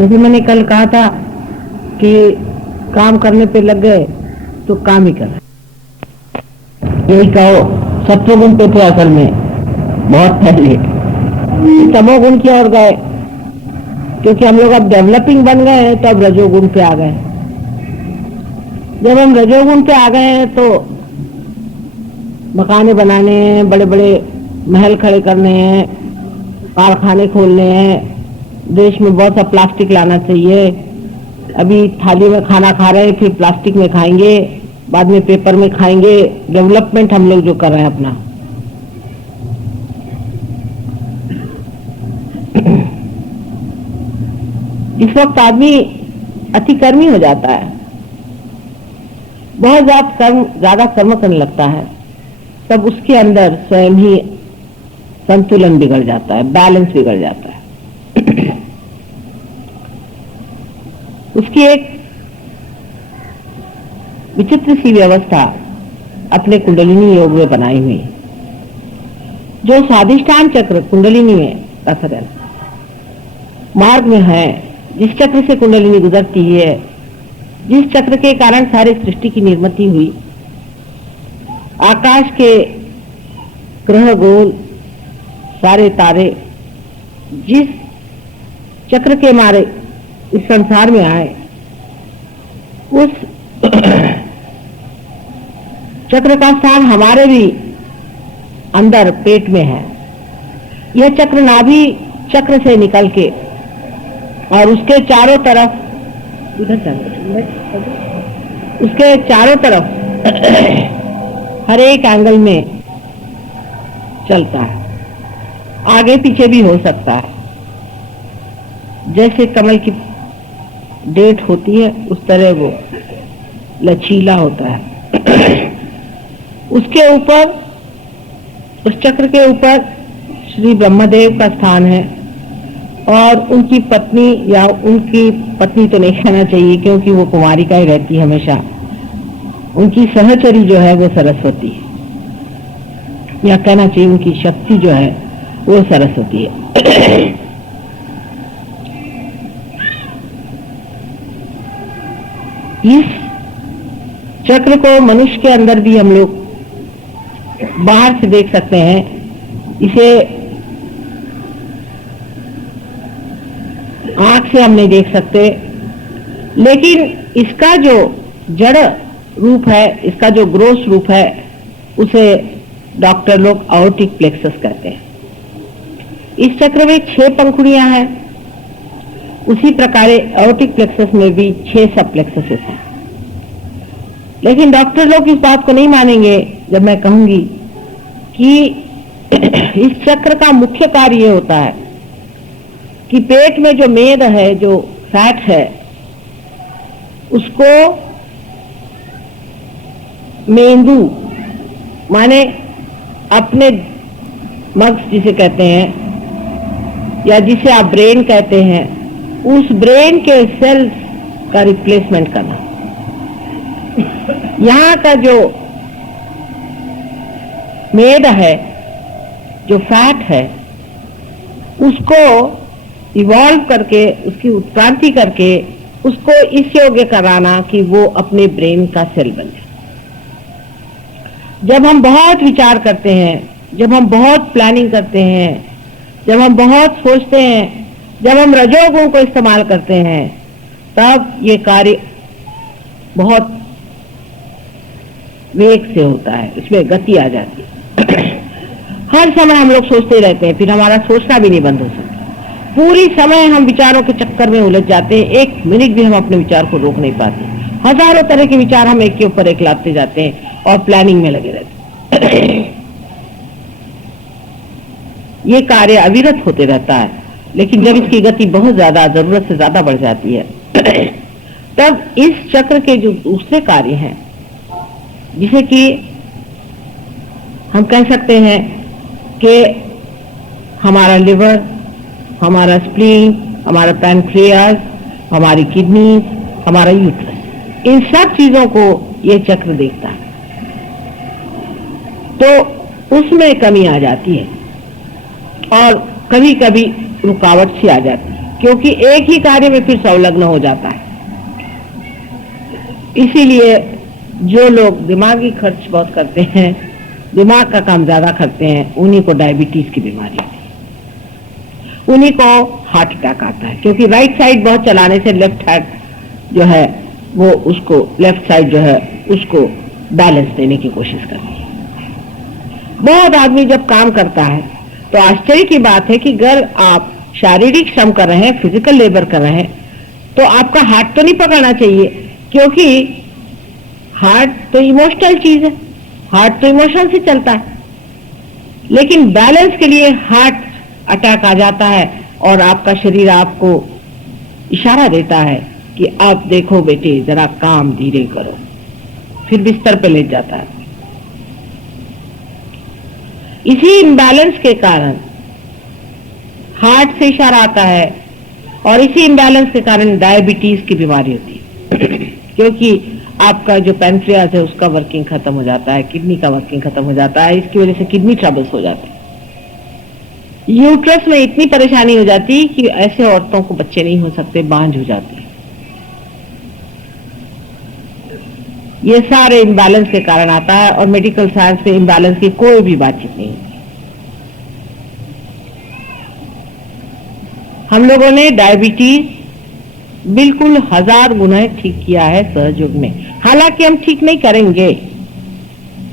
जैसे मैंने कल कहा था कि काम करने पे लग गए तो काम ही कर, यही कहो सत्वगुण पे थे असल में बहुत पहले, तमोगुण की ओर गए क्योंकि हम लोग अब डेवलपिंग बन गए हैं, तो अब रजोगुण पे आ गए। जब हम रजोगुण पे आ गए हैं तो मकाने बनाने हैं, बड़े बड़े महल खड़े करने हैं, कारखाने खोलने हैं, देश में बहुत सा प्लास्टिक लाना चाहिए। अभी थाली में खाना खा रहे हैं, फिर प्लास्टिक में खाएंगे, बाद में पेपर में खाएंगे। डेवलपमेंट हम लोग जो कर रहे हैं अपना, इस वक्त आदमी अतिकर्मी हो जाता है, बहुत ज्यादा कर्म करने लगता है, तब उसके अंदर स्वयं ही संतुलन बिगड़ जाता है, बैलेंस बिगड़ जाता है। उसकी एक विचित्र सी व्यवस्था अपने कुंडलिनी योग में बनाई हुई, जो स्वाधिष्ठान चक्र कुंडलिनी में असर मार्ग में है, जिस चक्र से कुंडलिनी गुजरती है, जिस चक्र के कारण सारी सृष्टि की निर्मिति हुई, आकाश के ग्रह गोल सारे तारे जिस चक्र के मारे इस संसार में आए, उस चक्र का स्थान हमारे भी अंदर पेट में है। यह चक्र नाभि चक्र से निकल के और उसके चारों तरफ उसके चारों तरफ हर एक एंगल में चलता है, आगे पीछे भी हो सकता है। जैसे कमल की डेट होती है उस तरह वो लचीला होता है। उसके ऊपर, उस चक्र के ऊपर श्री ब्रह्मदेव का स्थान है और उनकी पत्नी, या उनकी पत्नी तो नहीं कहना चाहिए क्योंकि वो कुमारिका ही रहती है हमेशा, उनकी सहचरी जो है वो सरस्वती है, या कहना चाहिए उनकी शक्ति जो है वो सरस्वती है। इस चक्र को मनुष्य के अंदर भी हम लोग बाहर से देख सकते हैं। इसे आंख से हम नहीं देख सकते, लेकिन इसका जो जड़ रूप है, इसका जो ग्रोस रूप है, उसे डॉक्टर लोग आयोटिक प्लेक्सस कहते हैं। इस चक्र में 6 पंखुड़ियां हैं, उसी प्रकार आयोटिक प्लेक्सस में भी 6 सब प्लेक्सस हैं। लेकिन डॉक्टर लोग इस बात को नहीं मानेंगे जब मैं कहूंगी कि इस चक्र का मुख्य कार्य ये होता है कि पेट में जो मेद है, जो फैट है, उसको मेंदु माने अपने मग्स जिसे कहते हैं, या जिसे आप ब्रेन कहते हैं, उस ब्रेन के सेल्स का रिप्लेसमेंट करना। यहाँ का जो मेद है, जो फैट है, उसको इवॉल्व करके, उसकी उत्क्रांति करके उसको इस योग्य कराना कि वो अपने ब्रेन का सेल बन जाए। जब हम बहुत विचार करते हैं, जब हम बहुत प्लानिंग करते हैं, जब हम बहुत सोचते हैं, जब हम रजोगुण को इस्तेमाल करते हैं, तब ये कार्य बहुत वेग से होता है, इसमें गति आ जाती है। हर समय हम लोग सोचते रहते हैं, फिर हमारा सोचना भी नहीं बंद हो सकता। पूरी समय हम विचारों के चक्कर में उलझ जाते हैं, एक मिनट भी हम अपने विचार को रोक नहीं पाते। हजारों तरह के विचार हम एक के ऊपर एक लाते जाते हैं और प्लानिंग में लगे रहते हैं। ये कार्य अविरत होते रहता है, लेकिन जब इसकी गति बहुत ज्यादा, जरूरत से ज्यादा बढ़ जाती है, तब इस चक्र के जो दूसरे कार्य हैं, जिसे कि हम कह सकते हैं कि हमारा लिवर, हमारा स्प्लीन, हमारा पैनक्रियास, हमारी किडनी, हमारा यूट्रस, इन सब चीजों को ये चक्र देखता है, तो उसमें कमी आ जाती है और कभी कभी रुकावट सी आ जाती है। क्योंकि एक ही कार्य में फिर संलग्न हो जाता है। इसीलिए जो लोग दिमागी खर्च बहुत करते हैं, दिमाग का काम ज्यादा करते हैं, उन्हीं को डायबिटीज की बीमारी होती है, उन्हीं को हार्ट अटैक आता है। क्योंकि राइट साइड बहुत चलाने से लेफ्ट हैंड जो है वो उसको, लेफ्ट साइड जो है उसको बैलेंस देने की कोशिश करती है। बहुत आदमी जब काम करता है तो आश्चर्य की बात है कि अगर आप शारीरिक श्रम कर रहे हैं, फिजिकल लेबर कर रहे हैं, तो आपका हार्ट तो नहीं पकड़ना चाहिए, क्योंकि हार्ट तो इमोशनल चीज है, हार्ट तो इमोशन से चलता है। लेकिन बैलेंस के लिए हार्ट अटैक आ जाता है और आपका शरीर आपको इशारा देता है कि आप देखो बेटे जरा काम धीरे करो, फिर बिस्तर पे लेट जाता है। इसी इम्बैलेंस के कारण हार्ट से इशारा आता है और इसी इम्बैलेंस के कारण डायबिटीज की बीमारी होती है। क्योंकि आपका जो पैंक्रियास है उसका वर्किंग खत्म हो जाता है, किडनी का वर्किंग खत्म हो जाता है, इसकी वजह से किडनी ट्रबल्स हो जाते हैं। यूट्रस में इतनी परेशानी हो जाती है कि ऐसे औरतों को बच्चे नहीं हो सकते, बांझ हो जाती है। ये सारे इम्बैलेंस के कारण आता है और मेडिकल साइंस में इम्बैलेंस की कोई भी बातचीत नहीं होती। हम लोगों ने डायबिटीज बिल्कुल 1000 गुना ठीक किया है सहयोग में। हालांकि हम ठीक नहीं करेंगे,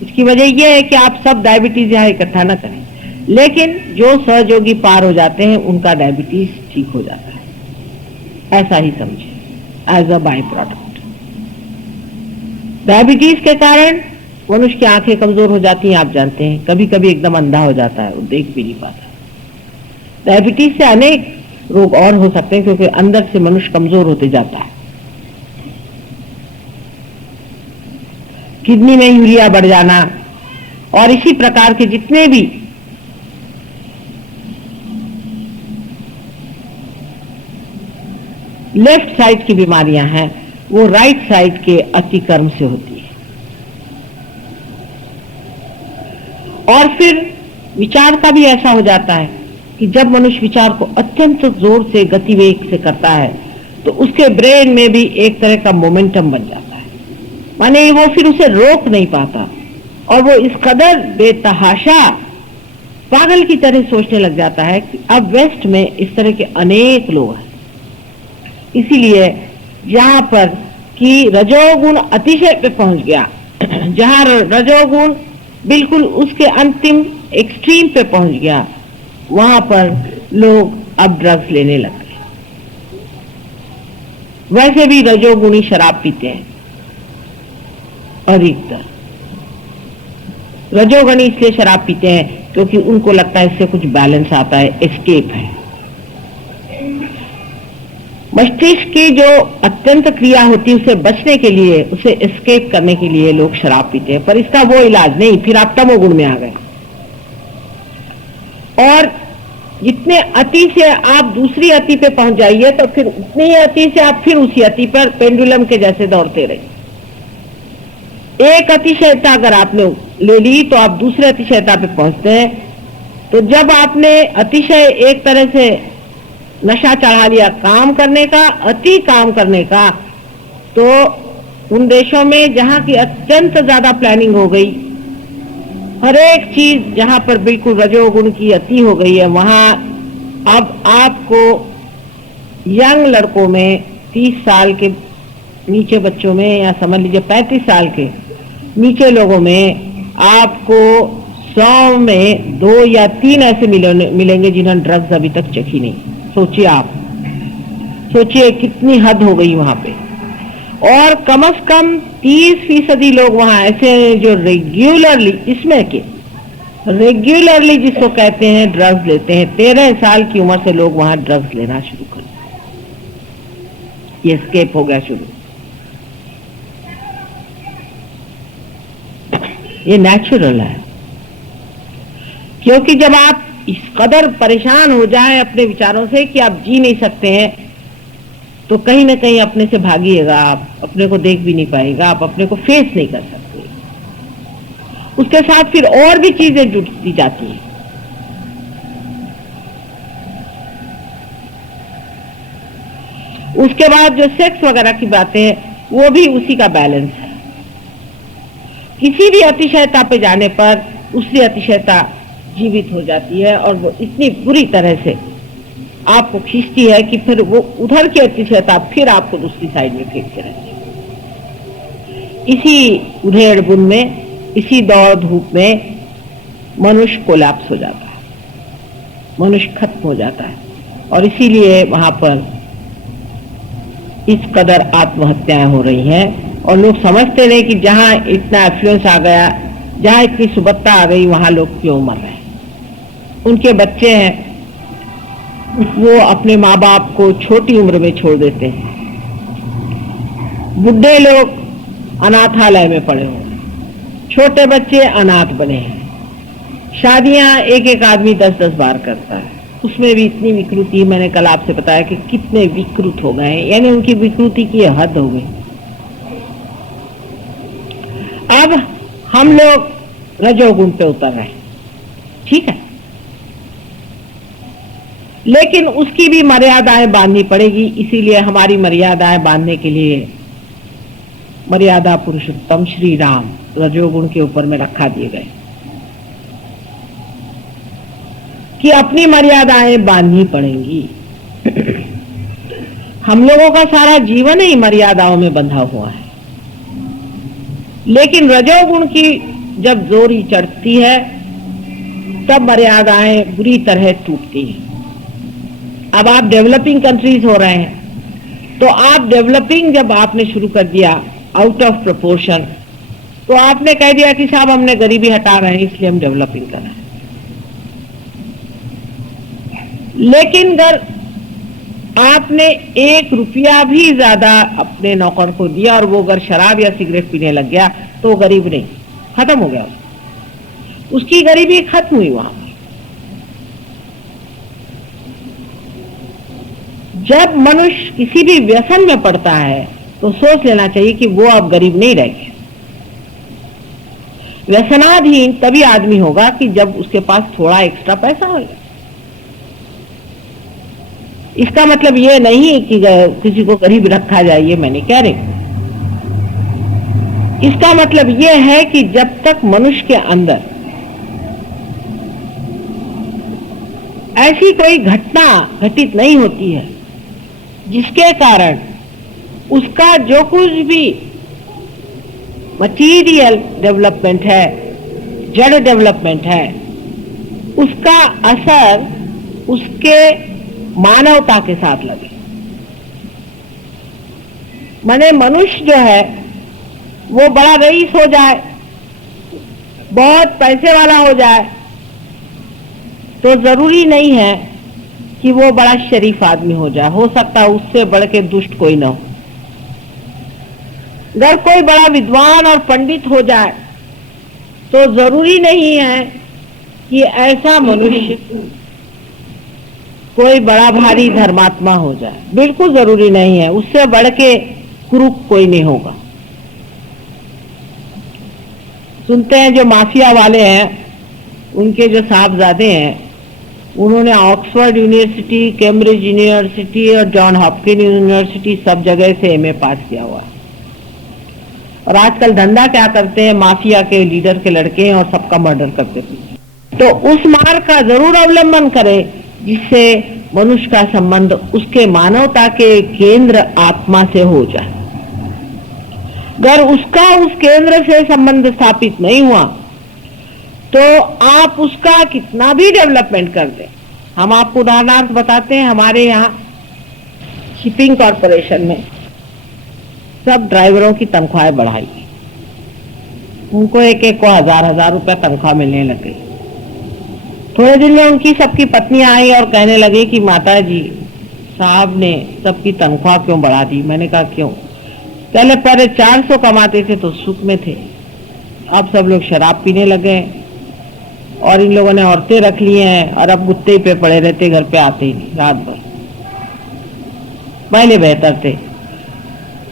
इसकी वजह यह है कि आप सब डायबिटीज यहाँ इकट्ठा ना करें, लेकिन जो सहयोगी पार हो जाते हैं उनका डायबिटीज ठीक हो जाता है, ऐसा ही समझे, as a by product. Diabetes के कारण मनुष्य की आंखें कमजोर हो जाती हैं, आप जानते हैं, कभी कभी एकदम अंधा हो जाता है, वो देख भी नहीं पाता। डायबिटीज से अनेक रोग और हो सकते हैं, क्योंकि अंदर से मनुष्य कमजोर होते जाता है। किडनी में यूरिया बढ़ जाना और इसी प्रकार के जितने भी लेफ्ट साइड की बीमारियां हैं वो राइट साइड के अतिक्रम से होती है। और फिर विचार का भी ऐसा हो जाता है कि जब मनुष्य विचार को अत्यंत जोर से गतिवेग से करता है तो उसके ब्रेन में भी एक तरह का मोमेंटम बन जाता है, माने वो फिर उसे रोक नहीं पाता और वो इस कदर बेतहाशा पागल की तरह सोचने लग जाता है कि अब वेस्ट में इस तरह के अनेक लोग हैं। इसीलिए जहां पर कि रजोगुण अतिशय पे पहुंच गया, जहां रजोगुण बिल्कुल उसके अंतिम एक्सट्रीम पे पहुंच गया, वहां पर लोग अब ड्रग्स लेने लग गए। वैसे भी रजोगुणी शराब पीते हैं अधिकतर। रजोगुणी इसलिए शराब पीते हैं क्योंकि उनको लगता है इससे कुछ बैलेंस आता है, एस्केप है। मस्तिष्क की जो अत्यंत क्रिया होती है उसे बचने के लिए, उसे एस्केप करने के लिए लोग शराब पीते हैं, पर इसका वो इलाज नहीं, फिर आप तमोगुण में आ गए। और जितने अति से आप दूसरी अति पे पहुंच जाइए तो फिर उतनी ही अति से आप फिर उसी अति पर पेंडुलम के जैसे दौड़ते रहिए। एक अतिशयता अगर आपने ले ली तो आप दूसरे अतिशयता पे पहुंचते हैं। तो जब आपने अतिशय एक तरह से नशा चढ़ा लिया काम करने का, अति काम करने का, तो उन देशों में जहां की अत्यंत ज्यादा प्लानिंग हो गई, हर एक चीज जहां पर बिल्कुल रजोगुण की अति हो गई है, वहां अब आपको यंग लड़कों में 30 साल के नीचे बच्चों में, या समझ लीजिए 35 साल के नीचे लोगों में आपको 100 में 2 या 3 ऐसे मिलेंगे जिन्होंने ड्रग्स अभी तक चखी नहीं। सोचिए आप, सोचिए कितनी हद हो गई वहां पे। और कम से कम 30% लोग वहां ऐसे हैं जो रेगुलरली, इसमें के रेगुलरली जिसको कहते हैं ड्रग्स लेते हैं। 13 साल की उम्र से लोग वहां ड्रग्स लेना शुरू कर दिए। ये स्केप हो गया शुरू। ये नेचुरल है, क्योंकि जब आप इस कदर परेशान हो जाए अपने विचारों से कि आप जी नहीं सकते हैं, तो कहीं ना कहीं अपने से भागिएगा, आप अपने को देख भी नहीं पाएगा, आप अपने को फेस नहीं कर सकते। उसके साथ फिर और भी चीजें जुड़ती जाती हैं। उसके बाद जो सेक्स वगैरह की बातें हैं वो भी उसी का बैलेंस है। किसी भी अतिशयता पे जाने पर दूसरी अतिशयता जीवित हो जाती है और वो इतनी बुरी तरह से आपको खींचती है कि फिर वो उधर की अतिशयता फिर आपको दूसरी साइड में फेंकते रहती है। इसी उधेड़ बुन में, इसी दौड़ धूप में मनुष्य कोलैप्स हो जाता है, मनुष्य खत्म हो जाता है। और इसीलिए वहां पर इस कदर आत्महत्याएं हो रही हैं और लोग समझते नहीं कि जहां इतना एफ्लुएंस आ गया, जहां इतनी सुबत्ता आ गई, वहां लोग क्यों मर रहे हैं। उनके बच्चे हैं, वो अपने माँ बाप को छोटी उम्र में छोड़ देते हैं। बुढ़े लोग अनाथालय में पड़े हुए, छोटे बच्चे अनाथ बने हैं। शादियां एक एक आदमी 10-10 बार करता है, उसमें भी इतनी विकृति। मैंने कल आपसे बताया कि कितने विकृत हो गए हैं, यानी उनकी विकृति की हद हो गई। अब हम लोग रजोगुण पे उतर रहे हैं, ठीक है, लेकिन उसकी भी मर्यादाएं बांधनी पड़ेगी। इसीलिए हमारी मर्यादाएं बांधने के लिए मर्यादा पुरुषोत्तम श्री राम रजोगुण के ऊपर में रखा दिए गए कि अपनी मर्यादाएं बांधनी पड़ेंगी। हम लोगों का सारा जीवन ही मर्यादाओं में बंधा हुआ है, लेकिन रजोगुण की जब जोरी चढ़ती है तब मर्यादाएं बुरी तरह टूटती हैं। अब आप डेवलपिंग कंट्रीज हो रहे हैं, तो आप डेवलपिंग जब आपने शुरू कर दिया आउट ऑफ प्रोपोर्शन, तो आपने कह दिया कि साहब हमने गरीबी हटा रहे हैं इसलिए हम डेवलपिंग कर रहे हैं। लेकिन अगर आपने 1 रुपया भी ज्यादा अपने नौकर को दिया और वो अगर शराब या सिगरेट पीने लग गया तो वो गरीब नहीं, खत्म हो गया, उसकी गरीबी खत्म हुई। वहां जब मनुष्य किसी भी व्यसन में पड़ता है तो सोच लेना चाहिए कि वो अब गरीब नहीं रहेगा। व्यसनाधीन तभी आदमी होगा कि जब उसके पास थोड़ा एक्स्ट्रा पैसा होगा। इसका मतलब ये नहीं कि किसी को गरीब रखा जाए, ये मैं नहीं कह रही। इसका मतलब ये है कि जब तक मनुष्य के अंदर ऐसी कोई घटना घटित नहीं होती है जिसके कारण उसका जो कुछ भी मटीरियल डेवलपमेंट है, जड़ डेवलपमेंट है, उसका असर उसके मानवता के साथ लगे। माने मनुष्य जो है वो बड़ा रईस हो जाए, बहुत पैसे वाला हो जाए, तो जरूरी नहीं है कि वो बड़ा शरीफ आदमी हो जाए। हो सकता है उससे बढ़ के दुष्ट कोई ना हो। अगर कोई बड़ा विद्वान और पंडित हो जाए तो जरूरी नहीं है कि ऐसा मनुष्य कोई बड़ा भारी धर्मात्मा हो जाए, बिल्कुल जरूरी नहीं है। उससे बढ़ के कुरूप कोई नहीं होगा। सुनते हैं जो माफिया वाले हैं, उनके जो साहबजादे हैं, उन्होंने ऑक्सफोर्ड यूनिवर्सिटी, कैम्ब्रिज यूनिवर्सिटी और जॉन हॉपकिंस यूनिवर्सिटी सब जगह से एमए पास किया हुआ है। और आजकल धंधा क्या करते हैं, माफिया के लीडर के लड़के हैं और सबका मर्डर करते हैं। तो उस मार्ग का जरूर अवलंबन करें जिससे मनुष्य का संबंध उसके मानवता के केंद्र आत्मा से हो जाए। अगर उसका उस केंद्र से संबंध स्थापित नहीं हुआ तो आप उसका कितना भी डेवलपमेंट कर दें। हम आपको उदाहरणार्थ बताते हैं, हमारे यहाँ शिपिंग कॉरपोरेशन में सब ड्राइवरों की तनख्वाहें बढ़ाई, उनको एक एक को 1000-1000 रुपया तनख्वाह मिलने लग गई। थोड़े दिन में उनकी सबकी पत्नी आई और कहने लगी कि माता जी साहब ने सबकी तनख्वाह क्यों बढ़ा दी। मैंने कहा क्यों? पहले 400 कमाते थे तो सुख में थे, अब सब लोग शराब पीने लगे और इन लोगों ने औरतें रख ली हैं और अब गुत्ते पे पड़े रहते, घर पे आते ही नहीं रात भर। पहले बेहतर थे,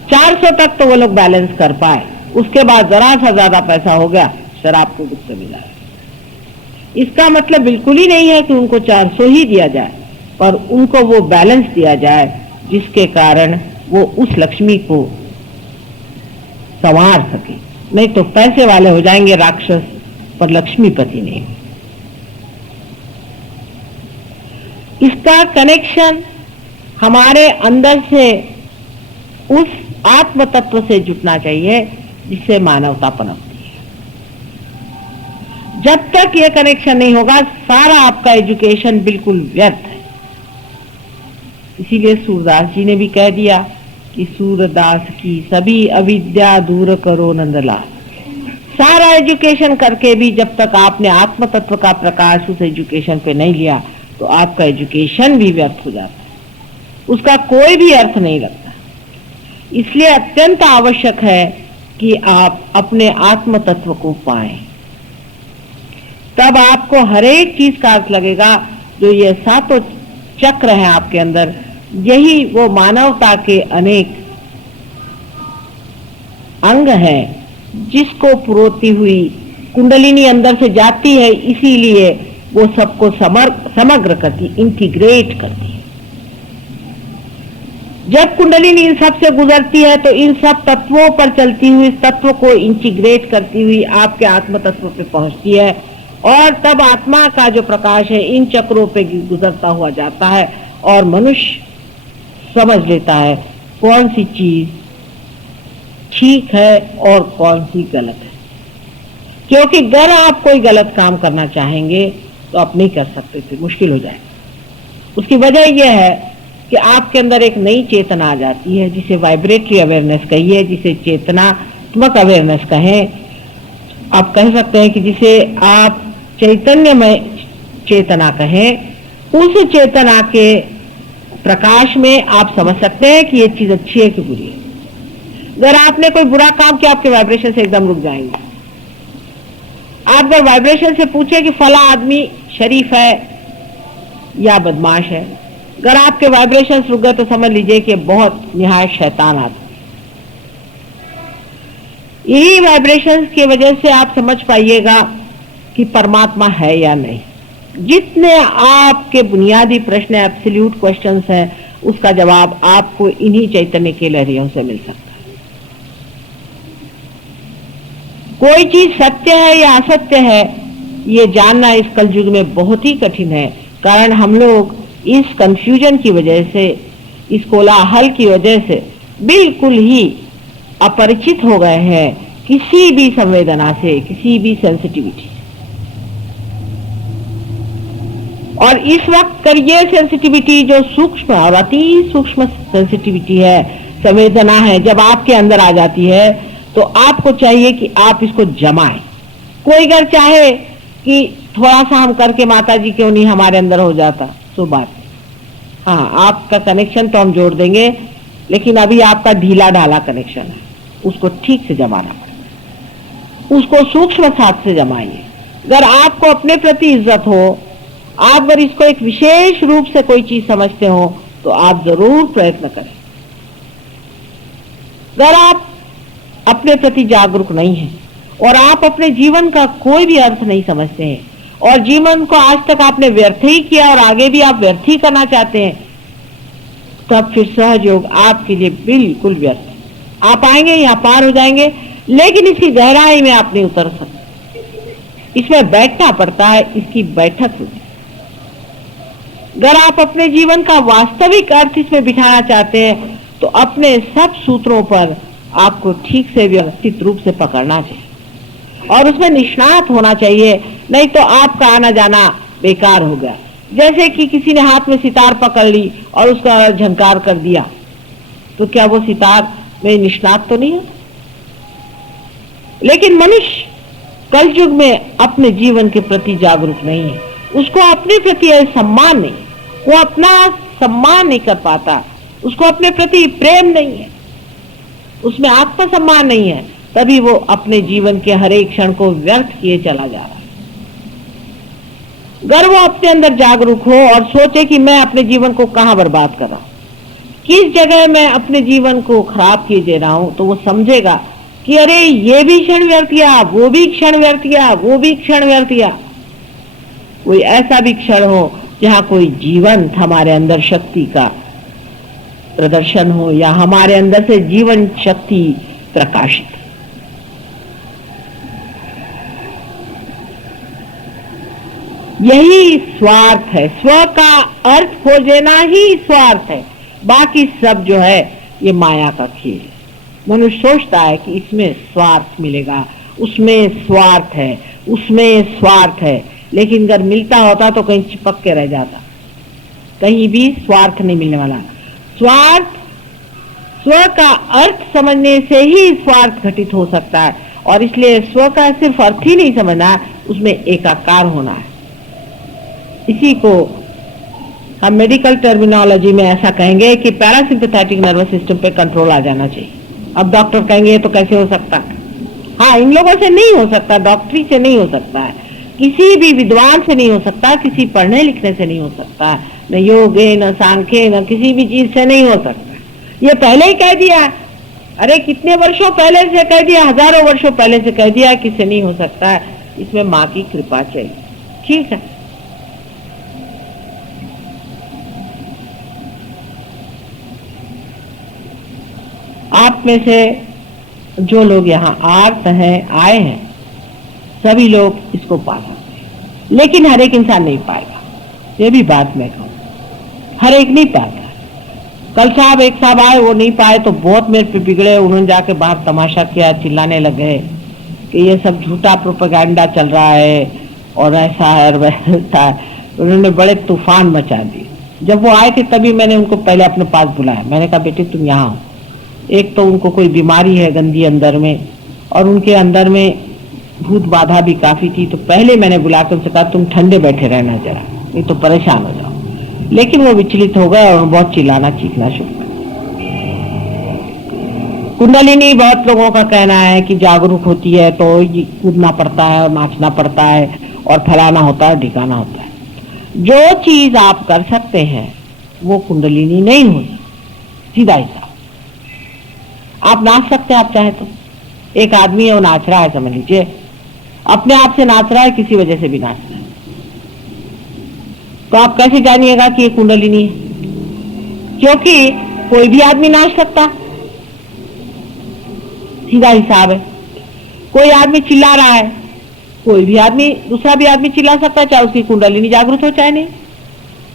400 तक तो वो लोग बैलेंस कर पाए, उसके बाद जरा सा ज्यादा पैसा हो गया, शराब को गुस्से मिला। इसका मतलब बिल्कुल ही नहीं है कि उनको 400 ही दिया जाए, पर उनको वो बैलेंस दिया जाए जिसके कारण वो उस लक्ष्मी को संवार सके। नहीं तो पैसे वाले हो जाएंगे राक्षस, पर लक्ष्मीपति नहीं। इसका कनेक्शन हमारे अंदर से उस आत्म तत्व से जुटना चाहिए जिससे मानवता पनपती है। जब तक ये कनेक्शन नहीं होगा, सारा आपका एजुकेशन बिल्कुल व्यर्थ है। इसीलिए सूरदास जी ने भी कह दिया कि सूरदास की सभी अविद्या दूर करो नंदलाल। सारा एजुकेशन करके भी जब तक आपने आत्म तत्व का प्रकाश उस एजुकेशन पे नहीं लिया, तो आपका एजुकेशन भी व्यर्थ हो जाता है, उसका कोई भी अर्थ नहीं लगता। इसलिए अत्यंत आवश्यक है कि आप अपने आत्म तत्व को पाएं, तब आपको हर एक चीज का अर्थ लगेगा। जो ये सातों चक्र है आपके अंदर, यही वो मानवता के अनेक अंग हैं जिसको पुरोती हुई कुंडलिनी अंदर से जाती है, इसीलिए वो सबको समग्र करती, इंटीग्रेट करती है। जब कुंडलिनी इन सब से गुजरती है तो इन सब तत्वों पर चलती हुई, इस तत्व को इंटीग्रेट करती हुई आपके आत्म तत्व पे पहुंचती है, और तब आत्मा का जो प्रकाश है इन चक्रों पे गुजरता हुआ जाता है, और मनुष्य समझ लेता है कौन सी चीज ठीक है और कौन सी गलत है। क्योंकि अगर आप कोई गलत काम करना चाहेंगे तो आप नहीं कर सकते थे, मुश्किल हो जाएगा। उसकी वजह यह है कि आपके अंदर एक नई चेतना आ जाती है, जिसे वाइब्रेटरी अवेयरनेस कहिए, जिसे चेतनात्मक अवेयरनेस कहें। आप कह सकते हैं कि जिसे आप चैतन्यमय चेतना कहें। उस चेतना के प्रकाश में आप समझ सकते हैं कि ये चीज अच्छी है कि बुरी है। अगर आपने कोई बुरा काम किया, आपके वाइब्रेशन से एकदम रुक जाएंगे। आप अगर वाइब्रेशन से पूछे कि फला आदमी शरीफ है या बदमाश है, अगर आपके वाइब्रेशन रुक गए तो समझ लीजिए कि बहुत निहायत शैतान आदमी। यही वाइब्रेशंस की वजह से आप समझ पाइएगा कि परमात्मा है या नहीं। जितने आपके बुनियादी प्रश्न, एब्सोल्यूट क्वेश्चंस हैं, उसका जवाब आपको इन्हीं चैतन्य के लहरियों से मिल सकता है। कोई चीज सत्य है या असत्य है, ये जानना इस कलयुग में बहुत ही कठिन है। कारण हम लोग इस कंफ्यूजन की वजह से, इस कोलाहल की वजह से बिल्कुल ही अपरिचित हो गए हैं किसी भी संवेदना से, किसी भी सेंसिटिविटी। और इस वक्त कर ये सेंसिटिविटी जो सूक्ष्म और अति सूक्ष्म सेंसिटिविटी है, संवेदना है, जब आपके अंदर आ जाती है तो आपको चाहिए कि आप इसको जमाएं। कोई अगर चाहे कि थोड़ा सा हम करके माता जी क्यों नहीं हमारे अंदर हो जाता, तो बात, हाँ आपका कनेक्शन तो हम जोड़ देंगे, लेकिन अभी आपका ढीला ढाला कनेक्शन है, उसको ठीक से जमाना पड़ेगा। उसको सूक्ष्म साथ से जमाइए। अगर आपको अपने प्रति इज्जत हो, आप अगर इसको एक विशेष रूप से कोई चीज समझते हो, तो आप जरूर प्रयत्न करें। अगर आप अपने प्रति जागरूक नहीं हैं और आप अपने जीवन का कोई भी अर्थ नहीं समझते हैं, और जीवन को आज तक आपने व्यर्थ ही किया और आगे भी आप व्यर्थ ही करना चाहते हैं, तब फिर सहयोग आपके लिए बिल्कुल व्यर्थ है। आप आएंगे यहाँ पार हो जाएंगे, लेकिन इसकी गहराई में आप नहीं उतर सकते। इसमें बैठना पड़ता है, इसकी बैठक होती है। अगर आप अपने जीवन का वास्तविक अर्थ इसमें बिठाना चाहते हैं, तो अपने सब सूत्रों पर आपको ठीक से व्यवस्थित रूप से पकड़ना चाहिए और उसमें निष्णात होना चाहिए। नहीं तो आपका आना जाना बेकार हो गया। जैसे कि किसी ने हाथ में सितार पकड़ ली और उसका झंकार कर दिया, तो क्या वो सितार में निष्णात तो नहीं है? लेकिन मनुष्य कलयुग में अपने जीवन के प्रति जागरूक नहीं है, उसको अपने प्रति सम्मान नहीं, वो अपना सम्मान नहीं कर पाता, उसको अपने प्रति प्रेम नहीं है, उसमें आत्मसम्मान नहीं है, तभी वो अपने जीवन के हर एक क्षण को व्यर्थ किए चला जा रहा है। अगर वो अपने अंदर जागरूक हो और सोचे कि मैं अपने जीवन को कहां बर्बाद कर रहा हूं, किस जगह मैं अपने जीवन को खराब किए दे रहा हूं, तो वो समझेगा कि अरे ये भी क्षण व्यर्थ गया, वो भी क्षण व्यर्थ गया, वो भी क्षण व्यर्थ गया। कोई ऐसा भी क्षण हो जहां कोई जीवंत हमारे अंदर शक्ति का प्रदर्शन हो या हमारे अंदर से जीवन शक्ति प्रकाशित। यही स्वार्थ है, स्व का अर्थ खोजना ही स्वार्थ है, बाकी सब जो है ये माया का खेल है। मनुष्य सोचता है कि इसमें स्वार्थ मिलेगा, उसमें स्वार्थ है, उसमें स्वार्थ है, लेकिन अगर मिलता होता तो कहीं चिपक के रह जाता, कहीं भी स्वार्थ नहीं मिलने वाला। स्वार्थ, स्व का अर्थ समझने से ही स्वार्थ घटित हो सकता है, और इसलिए स्व का सिर्फ अर्थ ही नहीं समझना है, उसमें एकाकार होना है। इसी को हम मेडिकल टर्मिनोलॉजी में ऐसा कहेंगे कि पैरासिम्पैथेटिक नर्वस सिस्टम पे कंट्रोल आ जाना चाहिए। अब डॉक्टर कहेंगे तो कैसे हो सकता है? हाँ, इन लोगों से नहीं हो सकता, डॉक्टरी से नहीं हो सकता है, किसी भी विद्वान से नहीं हो सकता, किसी पढ़ने लिखने से नहीं हो सकता, न योग है, न सांख्य, न किसी भी चीज से नहीं हो सकता। ये पहले ही कह दिया, अरे कितने वर्षों पहले से कह दिया, हजारों वर्षों पहले से कह दिया कि इससे नहीं हो सकता है, इसमें माँ की कृपा चाहिए। ठीक है, आप में से जो लोग यहाँ आए हैं सभी लोग इसको पा सकते हैं, लेकिन हर एक इंसान नहीं पाएगा। ये भी बात मैं कहूँ, हर एक नहीं पाएगा। कल साहब एक साहब आए, वो नहीं पाए तो बहुत मेरे पे बिगड़े, उन्होंने जाके बाहर तमाशा किया, चिल्लाने लगे कि ये सब झूठा प्रोपेगेंडा चल रहा है और ऐसा है और वैसा है। उन्होंने बड़े तूफान मचा दिए। जब वो आए थे तभी मैंने उनको पहले अपने पास बुलाया, मैंने कहा बेटे तुम यहाँ हो। एक तो उनको कोई बीमारी है गंदी अंदर में, और उनके अंदर में भूत बाधा भी काफी थी, तो पहले मैंने बुलाकर उनसे कहा तुम ठंडे बैठे रहना जरा, नहीं तो परेशान हो जाओ। लेकिन वो विचलित हो गए और बहुत चिल्लाना चीखना शुरू कर। कुंडलिनी बहुत लोगों का कहना है कि जागरूक होती है तो कूदना पड़ता है और नाचना पड़ता है और फलाना होता है, ढिकाना होता है। जो चीज आप कर सकते हैं वो कुंडलिनी नहीं होती, सीधा हिसाब। आप नाच सकते हैं, आप चाहे तो। एक आदमी है वो नाच रहा है, समझ लीजिए अपने आप से नाच रहा है, किसी वजह से भी नाच रहा है, तो आप कैसे जानिएगा कि ये कुंडलिनी है? क्योंकि कोई भी आदमी नाच सकता, सीधा हिसाब है। कोई आदमी चिल्ला रहा है, कोई भी आदमी, दूसरा भी आदमी चिल्ला सकता है, चाहे उसकी कुंडलिनी जागृत हो चाहे नहीं।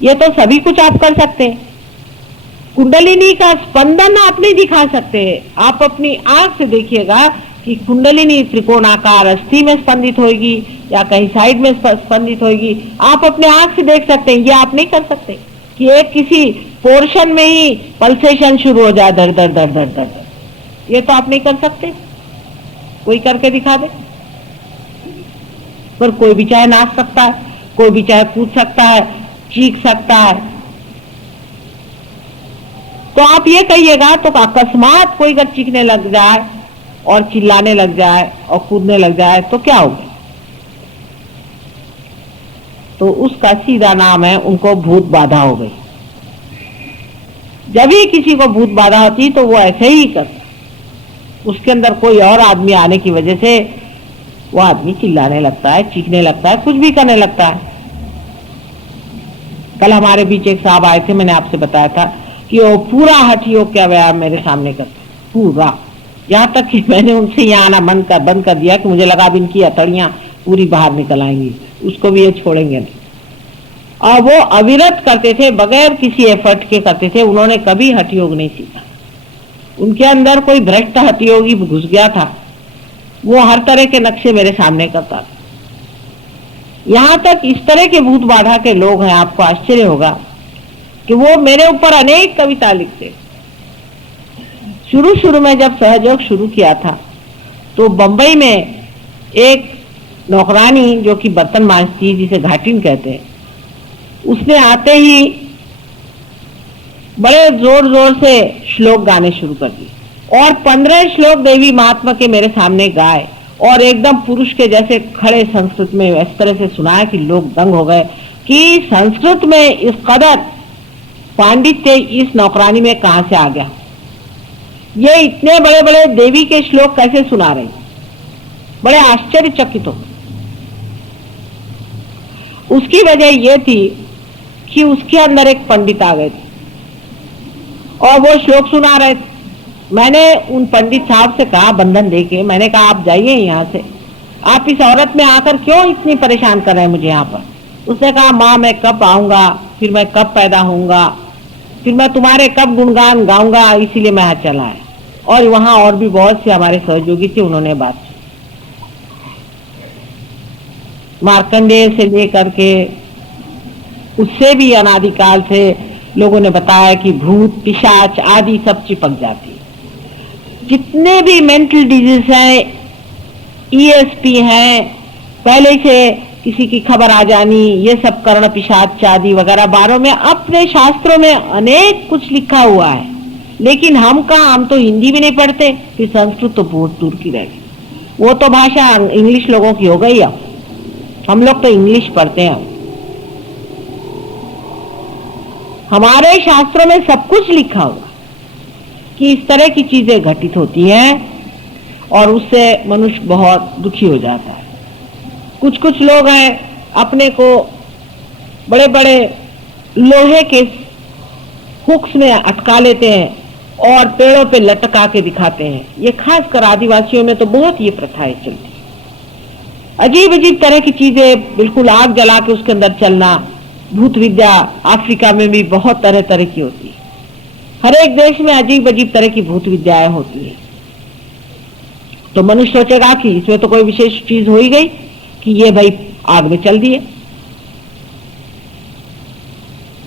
ये तो सभी कुछ आप कर सकते हैं। कुंडलिनी का स्पंदन आप नहीं दिखा सकते, आप अपनी आंख से देखिएगा कि कुंडलिनी त्रिकोणाकार अस्थि में स्पंदित होगी या कहीं साइड में स्पंदित होगी, आप अपने आंख से देख सकते हैं। ये आप नहीं कर सकते कि एक किसी पोर्शन में ही पल्सेशन शुरू हो जाए, धड़ धड़ धड़ धड़ धड़, ये तो आप नहीं कर सकते। कोई करके दिखा दे। पर कोई भी चाहे नाच सकता है, कोई भी चाहे कूद सकता है, चीख सकता है। तो आप ये कहिएगा तो अकस्मात कोई अगर चीखने लग जाए और चिल्लाने लग जाए और कूदने लग जाए तो क्या होगा? तो उसका सीधा नाम है उनको भूत बाधा हो गई। जब ही किसी को भूत बाधा होती तो वो ऐसे ही करता, उसके अंदर कोई और आदमी आने की वजह से वो आदमी चिल्लाने लगता है, चीखने लगता है, कुछ भी करने लगता है। कल हमारे बीच एक साहब आए थे, मैंने आपसे बताया था कि वो पूरा हठ योग का व्यायाम मेरे सामने करते, पूरा, यहाँ तक कि मैंने उनसे यहाँ आना बंद कर दिया कि मुझे लगा अब इनकी अतड़ियां पूरी बाहर निकल आएंगी, उसको भी ये छोड़ेंगे नहीं। और वो अविरत करते थे, बगैर किसी एफर्ट के करते थे। उन्होंने कभी हठ योग नहीं सीखा, उनके अंदर कोई भ्रष्ट हठ योगी घुस गया था, वो हर तरह के नक्शे मेरे सामने करता था। यहाँ तक इस तरह के भूत बाधा के लोग हैं, आपको आश्चर्य होगा कि वो मेरे ऊपर अनेक कविता लिखते। शुरू में जब सहयोग शुरू किया था तो बंबई में एक नौकरानी जो कि बर्तन मांजती, जिसे घाटिन कहते हैं, उसने आते ही बड़े जोर जोर से श्लोक गाने शुरू कर दिए और 15 श्लोक देवी महात्मा के मेरे सामने गाए और एकदम पुरुष के जैसे खड़े संस्कृत में इस तरह से सुनाया कि लोग दंग हो गए कि संस्कृत में इस कदर पांडित्य इस नौकरानी में कहां से आ गया। ये इतने बड़े बड़े देवी के श्लोक कैसे सुना रही, बड़े आश्चर्यचकित हो। उसकी वजह यह थी कि उसके अंदर एक पंडित आ गए थे और वो श्लोक सुना रहे थे। मैंने उन पंडित साहब से कहा, बंधन देके मैंने कहा आप जाइए यहाँ से, आप इस औरत में आकर क्यों इतनी परेशान कर रहे हैं मुझे यहाँ पर। उसने कहा माँ मैं कब आऊंगा, फिर मैं कब पैदा होऊंगा, फिर मैं तुम्हारे कब गुणगान गाऊंगा, इसीलिए मैं यहाँ चला है। और वहां और भी बहुत से हमारे सहयोगी थे, उन्होंने बात की। मार्कंडेय से लेकर के उससे भी अनादिकाल से लोगों ने बताया कि भूत पिशाच आदि सब चिपक जाती है। जितने भी मेंटल डिजीज हैं, ईएसपी हैं, पहले से किसी की खबर आ जानी, ये सब कर्ण पिशाच आदि वगैरह बारों में अपने शास्त्रों में अनेक कुछ लिखा हुआ है। लेकिन हम तो हिंदी भी नहीं पढ़ते, फिर संस्कृत तो बहुत दूर की रह गई। वो तो भाषा इंग्लिश लोगों की हो गई। अब हम लोग तो इंग्लिश पढ़ते हैं। हमारे शास्त्रों में सब कुछ लिखा हुआ कि इस तरह की चीजें घटित होती हैं और उससे मनुष्य बहुत दुखी हो जाता है। कुछ कुछ लोग हैं अपने को बड़े बड़े लोहे के हुक्स में अटका लेते हैं और पेड़ों पे लटका के दिखाते हैं। ये खासकर आदिवासियों में तो बहुत ये प्रथाएं चलती है। अजीब अजीब तरह की चीजें, बिल्कुल आग जला के उसके अंदर चलना, भूत विद्या अफ्रीका में भी बहुत तरह तरह की होती है। हर एक देश में अजीब अजीब तरह की भूत विद्याएं होती है। तो मनुष्य सोचेगा कि इसमें तो कोई विशेष चीज हो ही गई कि ये भाई आग में चल दिए।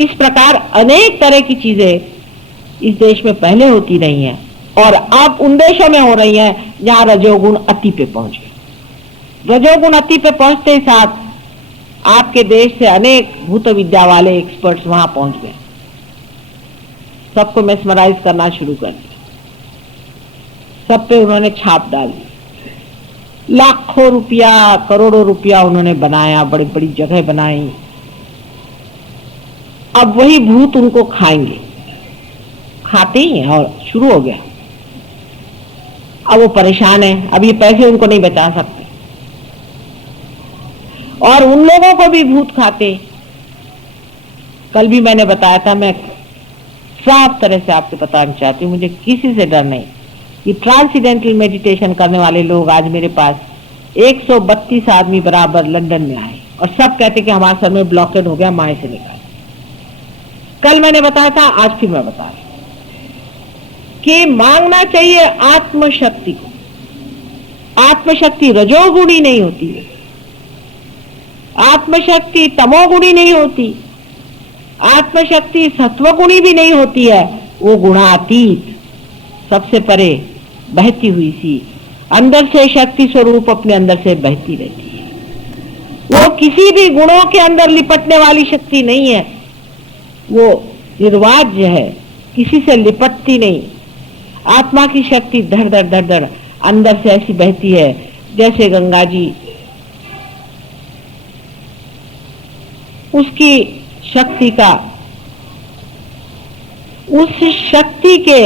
इस प्रकार अनेक तरह की चीजें इस देश में पहले होती रही हैं और अब उन देशों में हो रही हैं जहां रजोगुण अति पे पहुंच गए। रजोगुण अति पे पहुंचते साथ आपके देश से अनेक भूत विद्या वाले एक्सपर्ट्स वहां पहुंच गए, सबको मेस्मराइज करना शुरू कर दिया, सब पे उन्होंने छाप डाली। लाखों रुपया करोड़ों रुपया उन्होंने बनाया, बड़ी बड़ी जगह बनाई। अब वही भूत उनको खाएंगे, खाते ही हैं और शुरू हो गया। अब वो परेशान है, अब ये पैसे उनको नहीं बचा सकते और उन लोगों को भी भूत खाते। कल भी मैंने बताया था, मैं साफ तरह से आपको बताना चाहती हूँ, मुझे किसी से डर नहीं। ये ट्रांसेंडेंटल मेडिटेशन करने वाले लोग आज मेरे पास 132 आदमी बराबर लंदन में आए और सब कहते कि हमारे सर में ब्लॉकेड हो गया, माए से निकाल। कल मैंने बताया था, आज फिर मैं बता रही कि मांगना चाहिए आत्मशक्ति को। आत्मशक्ति रजोगुणी नहीं होती है, आत्मशक्ति तमोगुणी नहीं होती, आत्मशक्ति सत्वगुणी भी नहीं होती है। वो गुणातीत, सबसे परे बहती हुई सी अंदर से शक्ति स्वरूप अपने अंदर से बहती रहती है। वो किसी भी गुणों के अंदर लिपटने वाली शक्ति नहीं है, वो निर्वाज्य है, किसी से लिपटती नहीं। आत्मा की शक्ति धड़ धड़ धड़ धड़ अंदर से ऐसी बहती है जैसे गंगा जी। उसकी शक्ति का, उस शक्ति के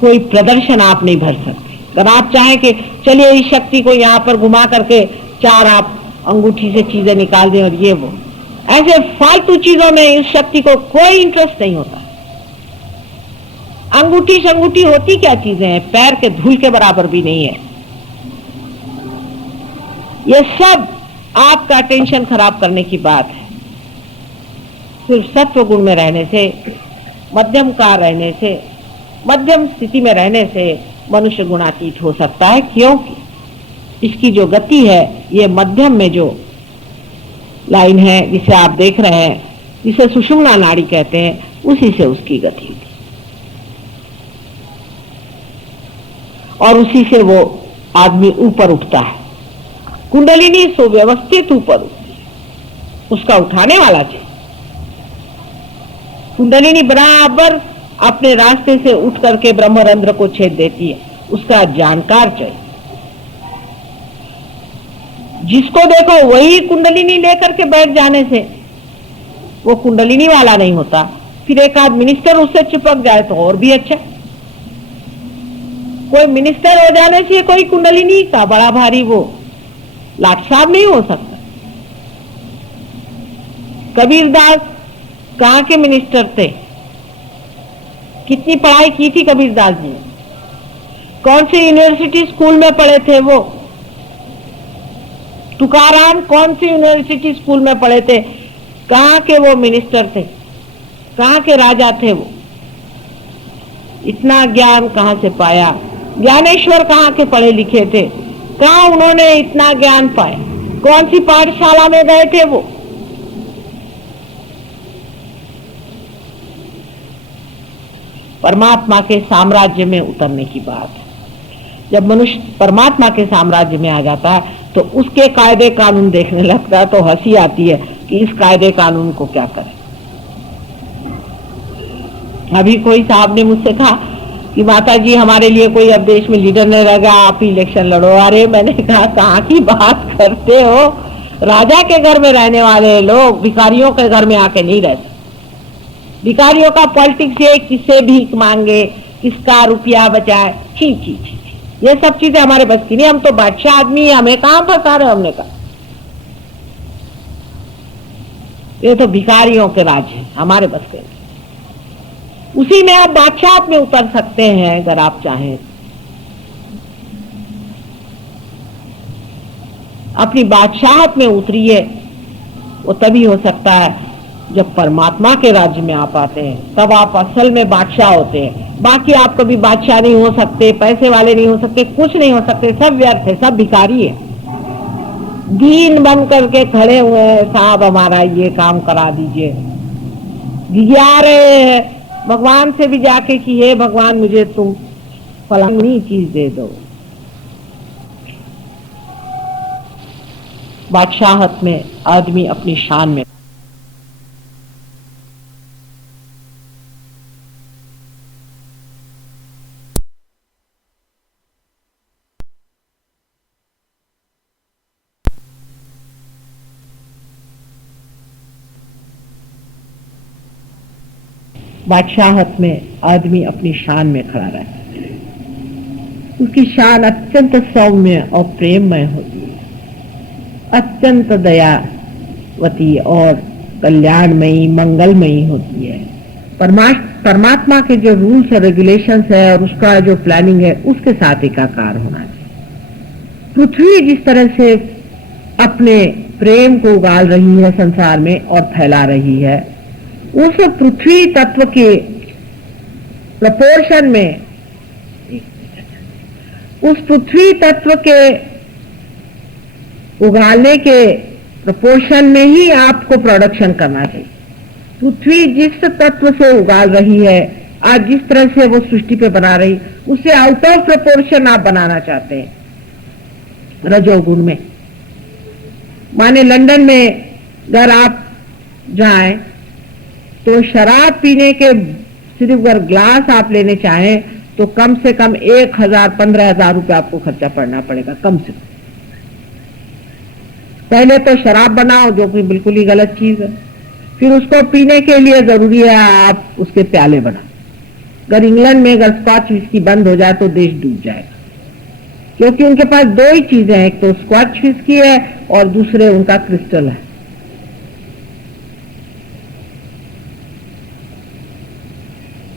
कोई प्रदर्शन आप नहीं भर सकते। अगर आप चाहें कि चलिए इस शक्ति को यहाँ पर घुमा करके चार आप अंगूठी से चीजें निकाल दें और ये वो, ऐसे फालतू चीजों में इस शक्ति को कोई इंटरेस्ट नहीं होता। अंगूठी शंगूठी होती क्या चीजें हैं, पैर के धूल के बराबर भी नहीं है। ये सब आपका टेंशन खराब करने की बात है। सिर्फ सत्व गुण में रहने से, मध्यम कार रहने से, मध्यम स्थिति में रहने से मनुष्य गुणातीत हो सकता है, क्योंकि इसकी जो गति है, ये मध्यम में जो लाइन है जिसे आप देख रहे हैं, जिसे सुषुम्ना नाड़ी कहते हैं, उसी से उसकी गति होती और उसी से वो आदमी ऊपर उठता है। कुंडलिनी सुव्यवस्थित ऊपर उठती है, उसका उठाने वाला चाहिए। कुंडलिनी बराबर अपने रास्ते से उठ करके ब्रह्मरंध्र को छेद देती है, उसका जानकार चाहिए। जिसको देखो वही कुंडलिनी लेकर के बैठ जाने से वो कुंडलिनी वाला नहीं होता। फिर एक आध मिनिस्टर उससे चिपक जाए तो और भी अच्छा। कोई मिनिस्टर हो जाने से कोई कुंडलिनी का बड़ा भारी वो लाट साहब नहीं हो सकता। कहाँ के मिनिस्टर थे? कितनी पढ़ाई की थी कबीरदास जी? कौन सी यूनिवर्सिटी स्कूल में पढ़े थे वो? तुकाराम कौन सी यूनिवर्सिटी स्कूल में पढ़े थे? कहाँ के वो मिनिस्टर थे? कहाँ के राजा थे वो? इतना ज्ञान कहाँ से पाया? ज्ञानेश्वर कहाँ के पढ़े लिखे थे? कहाँ उन्होंने इतना ज्ञान पाया? कौन सी पाठशाला में गए थे वो? परमात्मा के साम्राज्य में उतरने की बात है। जब मनुष्य परमात्मा के साम्राज्य में आ जाता है तो उसके कायदे कानून देखने लगता है तो हंसी आती है कि इस कायदे कानून को क्या करें। अभी कोई साहब ने मुझसे कहा कि माता जी हमारे लिए कोई अब देश में लीडर नहीं रह गया, आप ही इलेक्शन लड़ो। अरे मैंने कहा कहाँ की बात करते हो? राजा के घर में रहने वाले लोग भिखारियों के घर में आके नहीं रहते। भिखारियों का पॉलिटिक्स है, किससे भीख मांगे, किसका रुपया बचाए, छी छी छी, ये सब चीजें हमारे बस की नहीं। हम तो बादशाह आदमी है, हमें कहां फंसा रहे? हमने कहा ये तो भिखारियों के राज है, हमारे बस के नहीं। उसी में आप बादशाह में उतर सकते हैं अगर आप चाहें। अपनी बादशाहत में उतरिए, वो तभी हो सकता है जब परमात्मा के राज्य में आप आते हैं, तब आप असल में बादशाह होते हैं। बाकी आप कभी बादशाह नहीं हो सकते, पैसे वाले नहीं हो सकते, कुछ नहीं हो सकते, सब व्यर्थ है, सब भिखारी है। दीन बन करके खड़े हुए हैं, साहब हमारा ये काम करा दीजिए, गिरा रहे हैं भगवान से भी जाके कि हे भगवान मुझे तुम फलानी चीज दे दो। बादशाहत में आदमी अपनी शान में बादशाहत में आदमी अपनी शान में खड़ा रहता है। उसकी शान अत्यंत सौम्य और प्रेममय होती है, अत्यंत दयावती और कल्याणमयी मंगलमयी होती है। परमात्मा के जो रूल्स और रेगुलेशंस है और उसका जो प्लानिंग है उसके साथ एकाकार होना चाहिए। पृथ्वी जिस तरह से अपने प्रेम को उगाल रही है संसार में और फैला रही है, उस पृथ्वी तत्व के प्रपोर्शन में, उस पृथ्वी तत्व के उगालने के प्रपोर्शन में ही आपको प्रोडक्शन करना चाहिए। पृथ्वी जिस तत्व से उगाल रही है, आज जिस तरह से वो सृष्टि पे बना रही, उससे आउट ऑफ प्रपोर्शन आप बनाना चाहते हैं रजोगुण में। माने लंदन में अगर आप जाएं तो शराब पीने के सिर्फ अगर ग्लास आप लेने चाहें तो कम से कम 1000-15,000 रुपये आपको खर्चा पड़ना पड़ेगा, कम से कम। पहले तो शराब बनाओ जो कि बिल्कुल ही गलत चीज है, फिर उसको पीने के लिए जरूरी है आप उसके प्याले बनाओ। अगर इंग्लैंड में अगर स्कॉच विस्की बंद हो जाए तो देश डूब जाएगा, क्योंकि उनके पास दो ही चीजें हैं, एक तो स्कॉच विस्की है और दूसरे उनका क्रिस्टल है।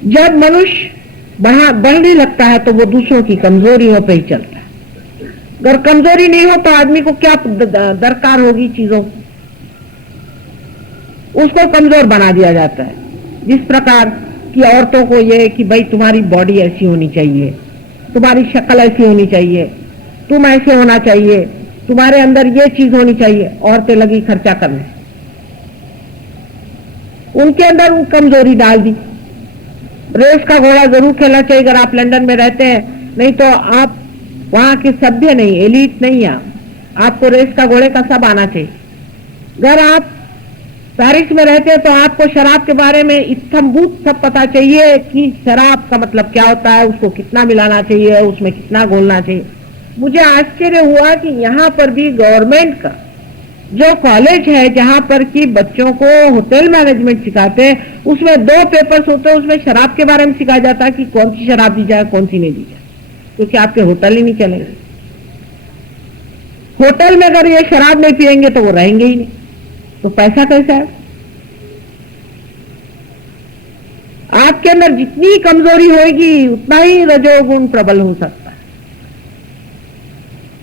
जब मनुष्य बढ़ने लगता है तो वो दूसरों की कमजोरियों पे ही चलता है। अगर कमजोरी नहीं हो तो आदमी को क्या दरकार होगी चीजों, उसको कमजोर बना दिया जाता है। जिस प्रकार की औरतों को ये कि भाई तुम्हारी बॉडी ऐसी होनी चाहिए, तुम्हारी शक्ल ऐसी होनी चाहिए, तुम ऐसे होना चाहिए, तुम्हारे अंदर ये चीज होनी चाहिए, औरतें लगी खर्चा करने, उनके अंदर वो कमजोरी डाल दी। रेस का घोड़ा जरूर खेलना चाहिए अगर आप लंदन में रहते हैं, नहीं तो आप वहां के सभ्य नहीं, एलिट नहीं, आपको रेस का घोड़े का सब आना चाहिए। अगर आप पेरिस में रहते हैं तो आपको शराब के बारे में इत्थम्भूत सब पता चाहिए कि शराब का मतलब क्या होता है, उसको कितना मिलाना चाहिए, उसमें कितना घोलना चाहिए। मुझे आश्चर्य हुआ कि यहाँ पर भी गवर्नमेंट का जो कॉलेज है जहां पर कि बच्चों को होटल मैनेजमेंट सिखाते हैं, उसमें 2 पेपर्स होते हैं, उसमें शराब के बारे में सिखाया जाता है कि कौन सी शराब दी जाए कौन सी नहीं दी जाए, क्योंकि आपके होटल ही नहीं चलेंगे। होटल में अगर ये शराब नहीं पिएंगे तो वो रहेंगे ही नहीं, तो पैसा कैसा है? आपके अंदर जितनी कमजोरी होगी उतना ही रजोगुण प्रबल हो सकता है।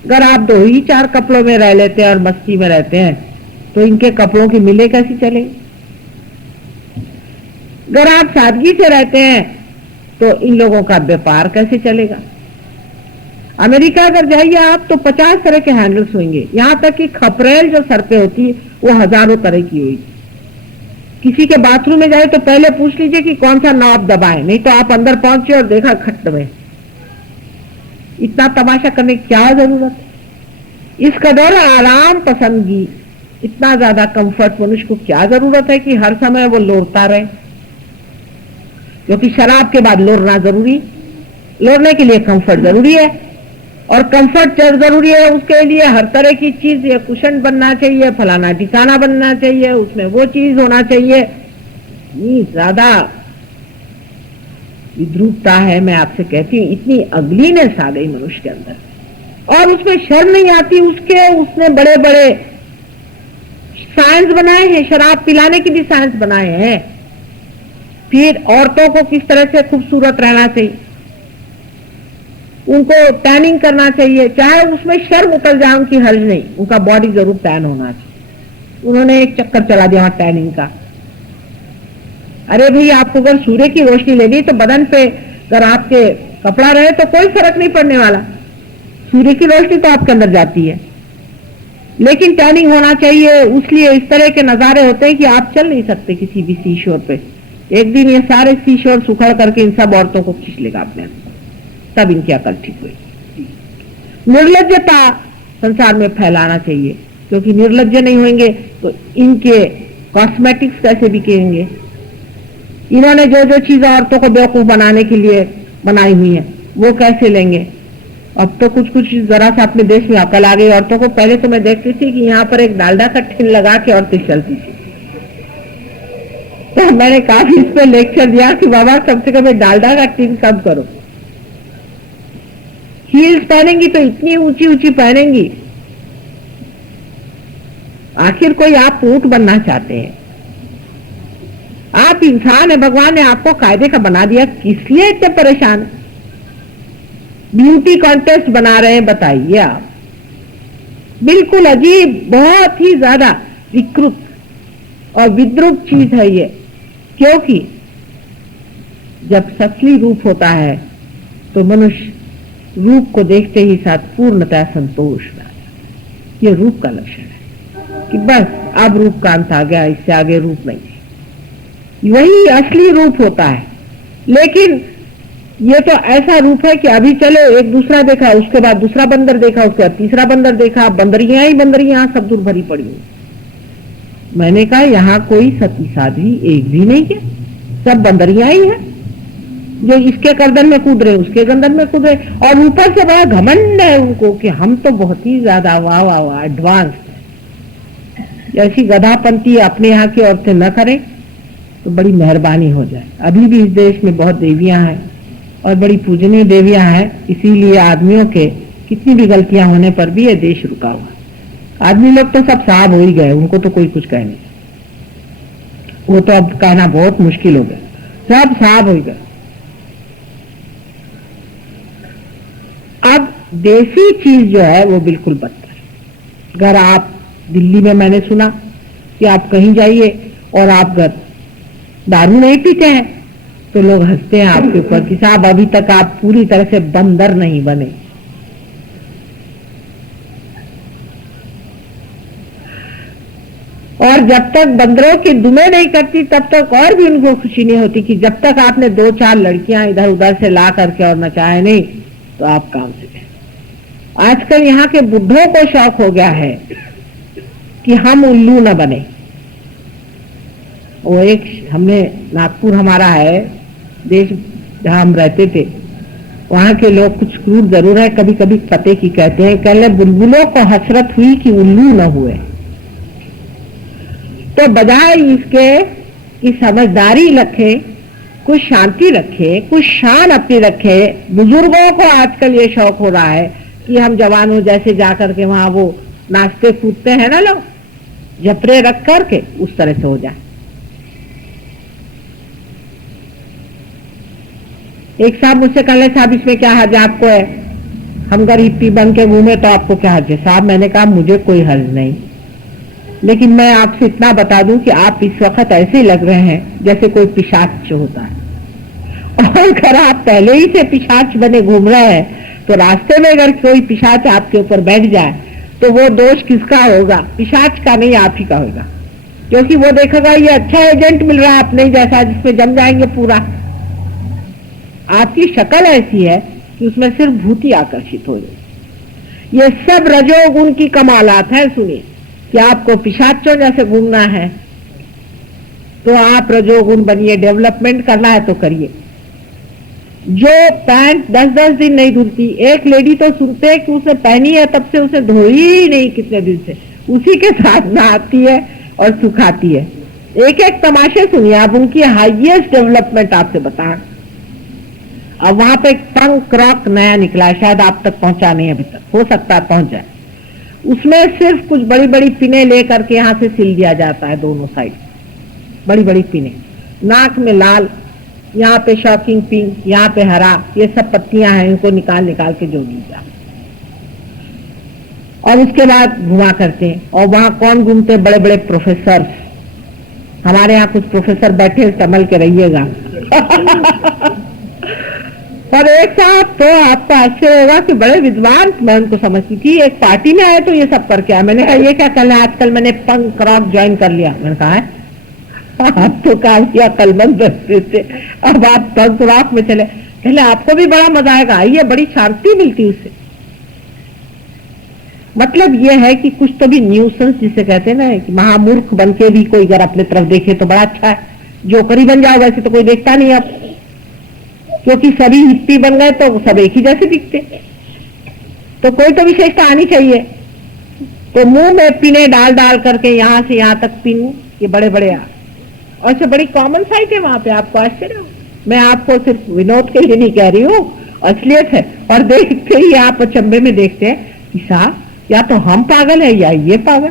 अगर आप 2 ही 4 कपड़ों में रह लेते हैं और मस्ती में रहते हैं तो इनके कपड़ों की मिले कैसी चलेगी? अगर आप सादगी से रहते हैं तो इन लोगों का व्यापार कैसे चलेगा? अमेरिका अगर जाइए आप तो 50 तरह के हैंडल्स होंगे, यहां तक कि खपरेल जो सर पे होती है वो हजारों तरह की होगी। किसी के बाथरूम में जाए तो पहले पूछ लीजिए कि कौन सा नॉब दबाए, नहीं तो आप अंदर पहुंचे और देखा खट में। इतना तमाशा करने की क्या जरूरत है? इस कदर आराम पसंदगी, इतना ज्यादा कंफर्ट मनुष्य को क्या जरूरत है कि हर समय वो लोरता रहे? क्योंकि शराब के बाद लोरना जरूरी, लोरने के लिए कंफर्ट जरूरी है, और कंफर्ट जरूरी है उसके लिए हर तरह की चीज, ये कुशन बनना चाहिए, फलाना ठिकाना बनना चाहिए, उसमें वो चीज होना चाहिए। इतनी ज्यादा विद्रूपता है, मैं आपसे कहती हूँ, इतनी अगलीनेस आ गई मनुष्य के अंदर, और उसमें शर्म नहीं आती उसके। उसने बड़े बड़े साइंस बनाए हैं, शराब पिलाने की भी साइंस बनाए हैं। फिर औरतों को किस तरह से खूबसूरत रहना चाहिए, उनको टैनिंग करना चाहिए, चाहे उसमें शर्म उतर जाए उनकी, हर्ज नहीं, उनका बॉडी जरूर टैन होना चाहिए। उन्होंने एक चक्कर चला दिया वहां टैनिंग का। अरे भाई, आपको अगर सूर्य की रोशनी लेनी तो बदन पे अगर आपके कपड़ा रहे तो कोई फर्क नहीं पड़ने वाला, सूर्य की रोशनी तो आपके अंदर जाती है, लेकिन टैनिंग होना चाहिए। उसलिए इस तरह के नजारे होते हैं कि आप चल नहीं सकते किसी भी सी शोर पे। एक दिन ये सारे सी शोर सुखड़ करके इन सब औरतों को खींच लेगा अपने, तब इनकी अकल ठीक हुई। निर्लज्जता संसार में फैलाना चाहिए, क्योंकि निर्लज्ज नहीं होंगे तो इनके कॉस्मेटिक्स कैसे बिकेंगे? इन्होंने जो जो चीजें औरतों को बेवकूफ बनाने के लिए बनाई हुई है वो कैसे लेंगे? अब तो कुछ कुछ जरा सा अपने देश में अकल आ गई औरतों को। पहले तो मैं देखती थी कि यहाँ पर एक डालडा का टिन लगा के औरतें चलती थी, तो मैंने काफी इस पे लेक्चर दिया कि बाबा कम से कम डालडा का टिन कम करो। हील्स पहनेंगी तो इतनी ऊंची ऊंची पहनेंगी, आखिर कोई आप ऊंट बनना चाहते हैं? आप इंसान है, भगवान ने आपको कायदे का बना दिया, किस लिए इतने परेशान? ब्यूटी कॉन्टेस्ट बना रहे हैं, बताइए आप। बिल्कुल अजीब, बहुत ही ज्यादा विकृत और विद्रूप चीज है ये। क्योंकि जब ससली रूप होता है तो मनुष्य रूप को देखते ही साथ पूर्णतः संतोष में आ जाता। ये रूप का लक्षण है कि बस अब रूप का अंत आ गया, इससे आगे रूप नहीं है। वही असली रूप होता है। लेकिन ये तो ऐसा रूप है कि अभी चलो एक दूसरा देखा, उसके बाद दूसरा बंदर देखा, उसके बाद तीसरा बंदर देखा, बंदरियां ही बंदरियां सब दूर भरी पड़ी हुई। मैंने कहा यहाँ कोई सती साध्वी एक भी नहीं है, सब बंदरियां ही है, जो इसके गर्दन में कूद रहे, उसके गर्दन में कूद रहे, और ऊपर से बड़ा घमंड है उनको कि हम तो बहुत ही ज्यादा वाह वाह वाह एडवांस। ऐसी गधापंथी अपने यहाँ की औरतें न करें तो बड़ी मेहरबानी हो जाए। अभी भी इस देश में बहुत देवियां हैं और बड़ी पूजनीय देवियां हैं, इसीलिए आदमियों के कितनी भी गलतियां होने पर भी ये देश रुका हुआ। आदमी लोग तो सब साहब हो ही गए, उनको तो कोई कुछ कह नहीं, वो तो अब कहना बहुत मुश्किल हो गया, सब साहब हो गए। अब देसी चीज जो है वो बिल्कुल बदतर है। अगर आप दिल्ली में, मैंने सुना कि आप कहीं जाइए और आप दारू नहीं पीते हैं तो लोग हंसते हैं आपके ऊपर कि साहब अभी तक आप पूरी तरह से बंदर नहीं बने। और जब तक बंदरों की दुमें नहीं करती तब तक और भी उनको खुशी नहीं होती कि जब तक आपने 2-4 लड़कियां इधर उधर से ला करके और नचाए नहीं तो आप काम से गए। आजकल यहाँ के बुढ़ों को शौक हो गया है कि हम उल्लू न बने। वो एक, हमने नागपुर हमारा है देश जहां हम रहते थे, वहां के लोग कुछ क्रूर जरूर है, कभी कभी पते की कहते हैं, कल बुलबुलों को हसरत हुई कि उल्लू न हुए। तो बजाय इसके कि समझदारी रखे, कुछ शांति रखे, कुछ शान अपनी रखे। बुजुर्गों को आजकल ये शौक हो रहा है कि हम जवानों जैसे जाकर के वहां वो नाचते कूदते हैं ना लोग, झपरे रख करके उस तरह से हो जाए। एक साहब मुझसे कह रहे, साहब इसमें क्या हर्ज आपको है, हम गरीब पी बन के घूमे तो आपको क्या हर्ज है? साहब मैंने कहा मुझे कोई हर्ज नहीं, लेकिन मैं आपसे इतना बता दूं कि आप इस वक्त ऐसे लग रहे हैं जैसे कोई पिशाच होता है, और अगर आप पहले ही से पिशाच बने घूम रहे हैं तो रास्ते में अगर कोई पिशाच आपके ऊपर बैठ जाए तो वो दोष किसका होगा? पिशाच का नहीं, आप ही का होगा, क्योंकि वो देखेगा ये अच्छा एजेंट मिल रहा है अपने जैसा जिसमें जम जाएंगे पूरा। आपकी शक्ल ऐसी है कि उसमें सिर्फ भूति आकर्षित हो जाए। ये सब रजोगुण की कमालात है। सुनिए कि आपको पिशाचों जैसे घूमना है तो आप रजोगुण बनिए, डेवलपमेंट करना है तो करिए। जो पैंट 10-10 दिन नहीं धुलती, एक लेडी तो सुनते हैं कि उसने पहनी है तब से उसे धोई ही नहीं कितने दिन से, उसी के साथ नहाती है और सुखाती है। एक एक तमाशे सुनिए आप, उनकी हाईएस्ट डेवलपमेंट आपसे बताएं। अब वहां पे एक पंक रॉक नया निकला है, शायद आप तक पहुंचा नहीं अभी तक, हो सकता है पहुंच जाए। उसमें सिर्फ कुछ बड़ी बड़ी पिने लेकर के यहां से सिल दिया जाता है, दोनों साइड बड़ी बड़ी पिने, नाक में लाल, यहाँ पे शॉकिंग पिंक, यहाँ पे हरा, ये सब पत्तियां हैं, इनको निकाल निकाल के जोड़ लीजिए और उसके बाद घुमा करते हैं। और वहां कौन घूमते? बड़े बड़े प्रोफेसर। हमारे यहाँ कुछ प्रोफेसर बैठे, संभल के रहिएगा। और एक साहब तो आपको आश्चर्य होगा कि बड़े विद्वान, मैं उनको समझती थी, एक पार्टी में आए तो ये सब करके आए। मैंने कहा ये क्या चल रहा है आजकल? मैंने पंक रॉक ज्वाइन कर लिया। मैंने कहा है आप तो कालिया कलमंद बसते थे, अब आप पंक रॉक में चले। कहले आपको भी बड़ा मजा आएगा, आइए, बड़ी शांति मिलती उससे। मतलब ये है कि कुछ तो भी न्यूसेंस जिसे कहते हैं ना, कि महामूर्ख बन के भी कोई अगर अपने तरफ देखे तो बड़ा अच्छा है। जोकरी बन जाओ वैसे तो कोई देखता नहीं अब, क्योंकि सभी हिप्पी बन गए तो सब एक ही जैसे दिखते, तो कोई तो विशेषता आनी चाहिए। तो मुंह में पिने डाल डाल करके यहां से यहां तक पीनू, ये बड़े बड़े और से बड़ी कॉमन साइट है वहां पे। आपको आश्चर्य हो, मैं आपको सिर्फ विनोद के लिए नहीं कह रही हूँ, असलियत है। और देखते ही आप अचंभे में देखते हैं कि साहब या तो हम पागल है या ये पागल,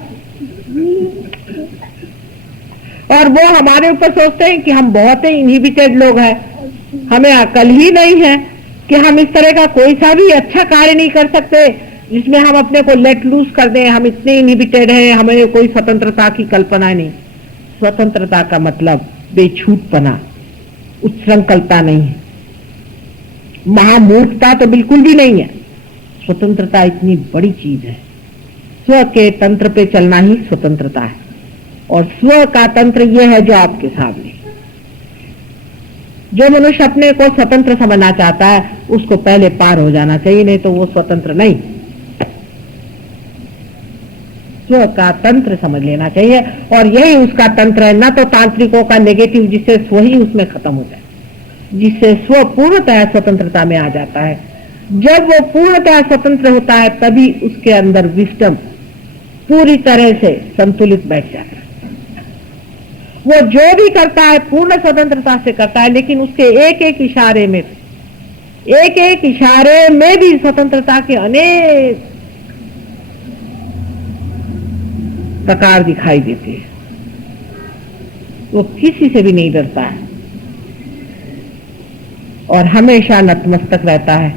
और वो हमारे ऊपर सोचते हैं कि हम बहुत ही इनहिबिटेड लोग हैं, हमें अकल ही नहीं है कि हम इस तरह का कोई सा भी अच्छा कार्य नहीं कर सकते जिसमें हम अपने को लेट लूज कर दें। हम इतने इनहिबिटेड हैं, हमें कोई स्वतंत्रता की कल्पना नहीं। स्वतंत्रता का मतलब बेछूटपना, उच्छृंखलता नहीं है, महामूर्खता तो बिल्कुल भी नहीं है। स्वतंत्रता इतनी बड़ी चीज है। स्व के तंत्र पे चलना ही स्वतंत्रता है, और स्व का तंत्र यह है जो आपके सामने। जो मनुष्य अपने को स्वतंत्र समझना चाहता है उसको पहले पार हो जाना चाहिए, नहीं तो वो स्वतंत्र नहीं। स्व का तंत्र समझ लेना चाहिए, और यही उसका तंत्र है। न तो तांत्रिकों का नेगेटिव जिससे स्व ही उसमें खत्म हो जाए, जिससे स्व पूर्णतः स्वतंत्रता में आ जाता है। जब वो पूर्णतः स्वतंत्र होता है तभी उसके अंदर विस्डम पूरी तरह से संतुलित बैठ जाता है। वो जो भी करता है पूर्ण स्वतंत्रता से करता है, लेकिन उसके एक एक इशारे में भी स्वतंत्रता के अनेक प्रकार दिखाई देते हैं। वो किसी से भी नहीं डरता है और हमेशा नतमस्तक रहता है।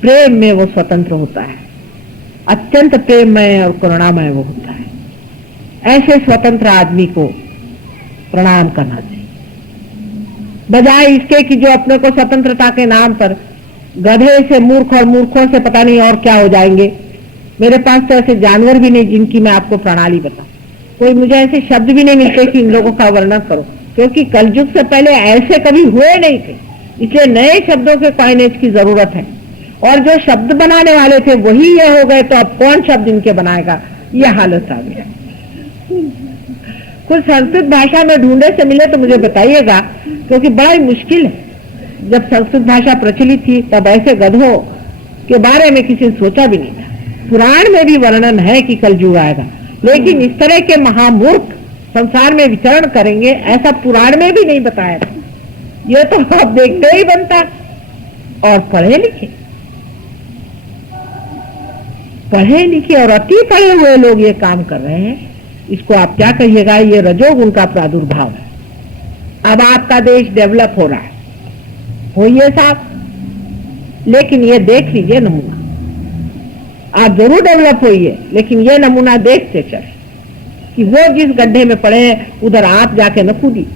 प्रेम में वो स्वतंत्र होता है, अत्यंत प्रेममय और करुणामय वो होता है। ऐसे स्वतंत्र आदमी को प्रणाम करना चाहिए, बजाय इसके कि जो अपने को स्वतंत्रता के नाम पर गधे से मूर्ख और मूर्खों से पता नहीं और क्या हो जाएंगे। मेरे पास तो ऐसे जानवर भी नहीं जिनकी मैं आपको प्रणाली बता, कोई मुझे ऐसे शब्द भी नहीं मिलते कि इन लोगों का वर्णन करो, क्योंकि कलयुग से पहले ऐसे कभी हुए नहीं थे। इसलिए नए शब्दों के कॉइनेज की जरूरत है, और जो शब्द बनाने वाले थे वही ये हो गए, तो अब कौन शब्द इनके बनाएगा? ये हालत आ गया। कुछ संस्कृत भाषा में ढूंढे से मिले तो मुझे बताइएगा, क्योंकि बड़ा ही मुश्किल है। जब संस्कृत भाषा प्रचलित थी तब ऐसे गधों के बारे में किसी ने सोचा भी नहीं था। पुराण में भी वर्णन है कि कलयुग आएगा, लेकिन इस तरह के महामूर्ख संसार में विचरण करेंगे ऐसा पुराण में भी नहीं बताया था। ये तो आप देखते ही बनता। और पढ़े लिखे और अति पढ़े हुए लोग ये काम कर रहे हैं, इसको आप क्या कहिएगा? ये रजोगुण का प्रादुर्भाव है। अब आपका देश डेवलप हो रहा है, होइए साहब, लेकिन ये देख लीजिए नमूना, आप जरूर डेवलप होइए, लेकिन ये नमूना देखते चले कि वो जिस गड्ढे में पड़े हैं उधर आप जाके न कूदी।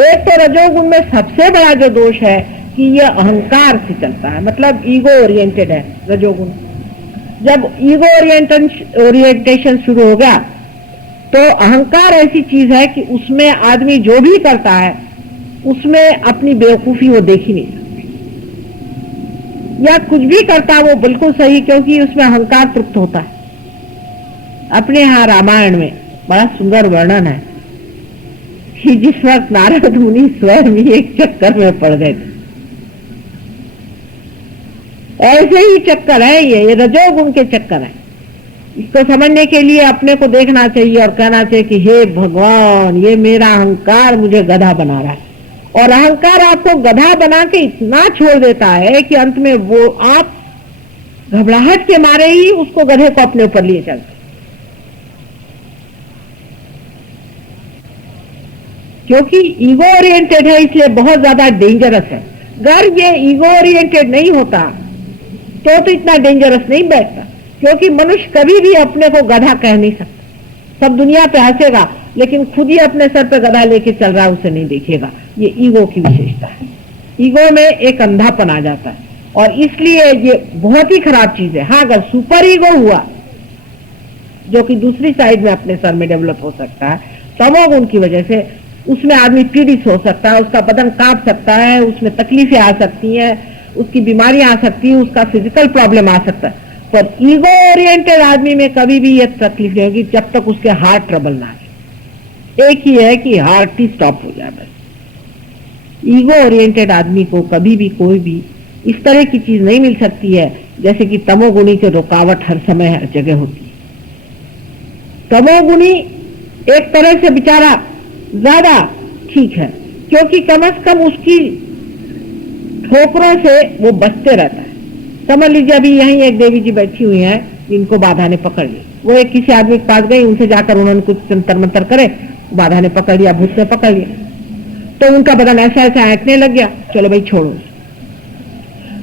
एक तो रजोगुण में सबसे बड़ा जो दोष है कि ये अहंकार से चलता है, मतलब ईगो ओरिएंटेड है रजोगुण। जब ईगो ओरिएंटेशन शुरू हो गया तो अहंकार ऐसी चीज है कि उसमें आदमी जो भी करता है उसमें अपनी बेवकूफी वो देख ही नहीं सकती, या कुछ भी करता है वो बिल्कुल सही, क्योंकि उसमें अहंकार तृप्त होता है। अपने यहाँ रामायण में बड़ा सुंदर वर्णन है कि जिस वक्त नारद मुनि स्वयं ही एक चक्कर में पड़ गए थे, ऐसे ही चक्कर है ये रजोगुण के चक्कर है। इसको समझने के लिए अपने को देखना चाहिए और कहना चाहिए कि हे भगवान, ये मेरा अहंकार मुझे गधा बना रहा है। और अहंकार आपको गधा बना के इतना छोड़ देता है कि अंत में वो आप घबराहट के मारे ही उसको गधे को अपने ऊपर लिए चलते, क्योंकि ईगो ओरिएंटेड है, इसलिए बहुत ज्यादा डेंजरस है। अगर ये ईगो ओरिएंटेड नहीं होता तो इतना डेंजरस नहीं बैठता, क्योंकि मनुष्य कभी भी अपने को गधा कह नहीं सकता। सब दुनिया पे हंसेगा, लेकिन खुद ही अपने सर पे गधा लेके चल रहा है उसे नहीं देखेगा। ये ईगो की विशेषता है। ईगो में एक अंधापन आ जाता है और इसलिए ये बहुत ही खराब चीज है। हाँ, अगर सुपर ईगो हुआ जो कि दूसरी साइड में अपने सर में डेवलप हो सकता है तमोगुण की वजह से, उसमें आदमी पीड़ित हो सकता है, उसका बदन कांप सकता है, उसमें तकलीफें आ सकती हैं, उसकी बीमारियां आ सकती है, उसका फिजिकल प्रॉब्लम आ सकता है। पर ईगो ओरिएंटेड आदमी में कभी भी ये तकलीफ नहीं होगी जब तक उसके हार्ट ट्रबल ना आए। एक ही है कि हार्ट ही स्टॉप हो जाए बस। ईगो ओरिएंटेड आदमी को कभी भी कोई भी इस तरह की चीज नहीं मिल सकती है जैसे कि तमोगुणी की रुकावट हर समय हर जगह होती है। तमोगुणी एक तरह से बेचारा ज्यादा ठीक है, क्योंकि कम से कम उसकी ठोकरों से वो बचते रहता है। समझ लीजिए अभी यहीं एक देवी जी बैठी हुई हैं जिनको बाधा ने पकड़ लिया, वो एक किसी आदमी के पास गई, उनसे जाकर उन्होंने कुछ तंत्र मंत्र करे, बाधा ने पकड़ लिया, भूत ने पकड़ लिया, तो उनका बदन ऐसा ऐसा ऐंठने लग गया, चलो भाई छोड़ो।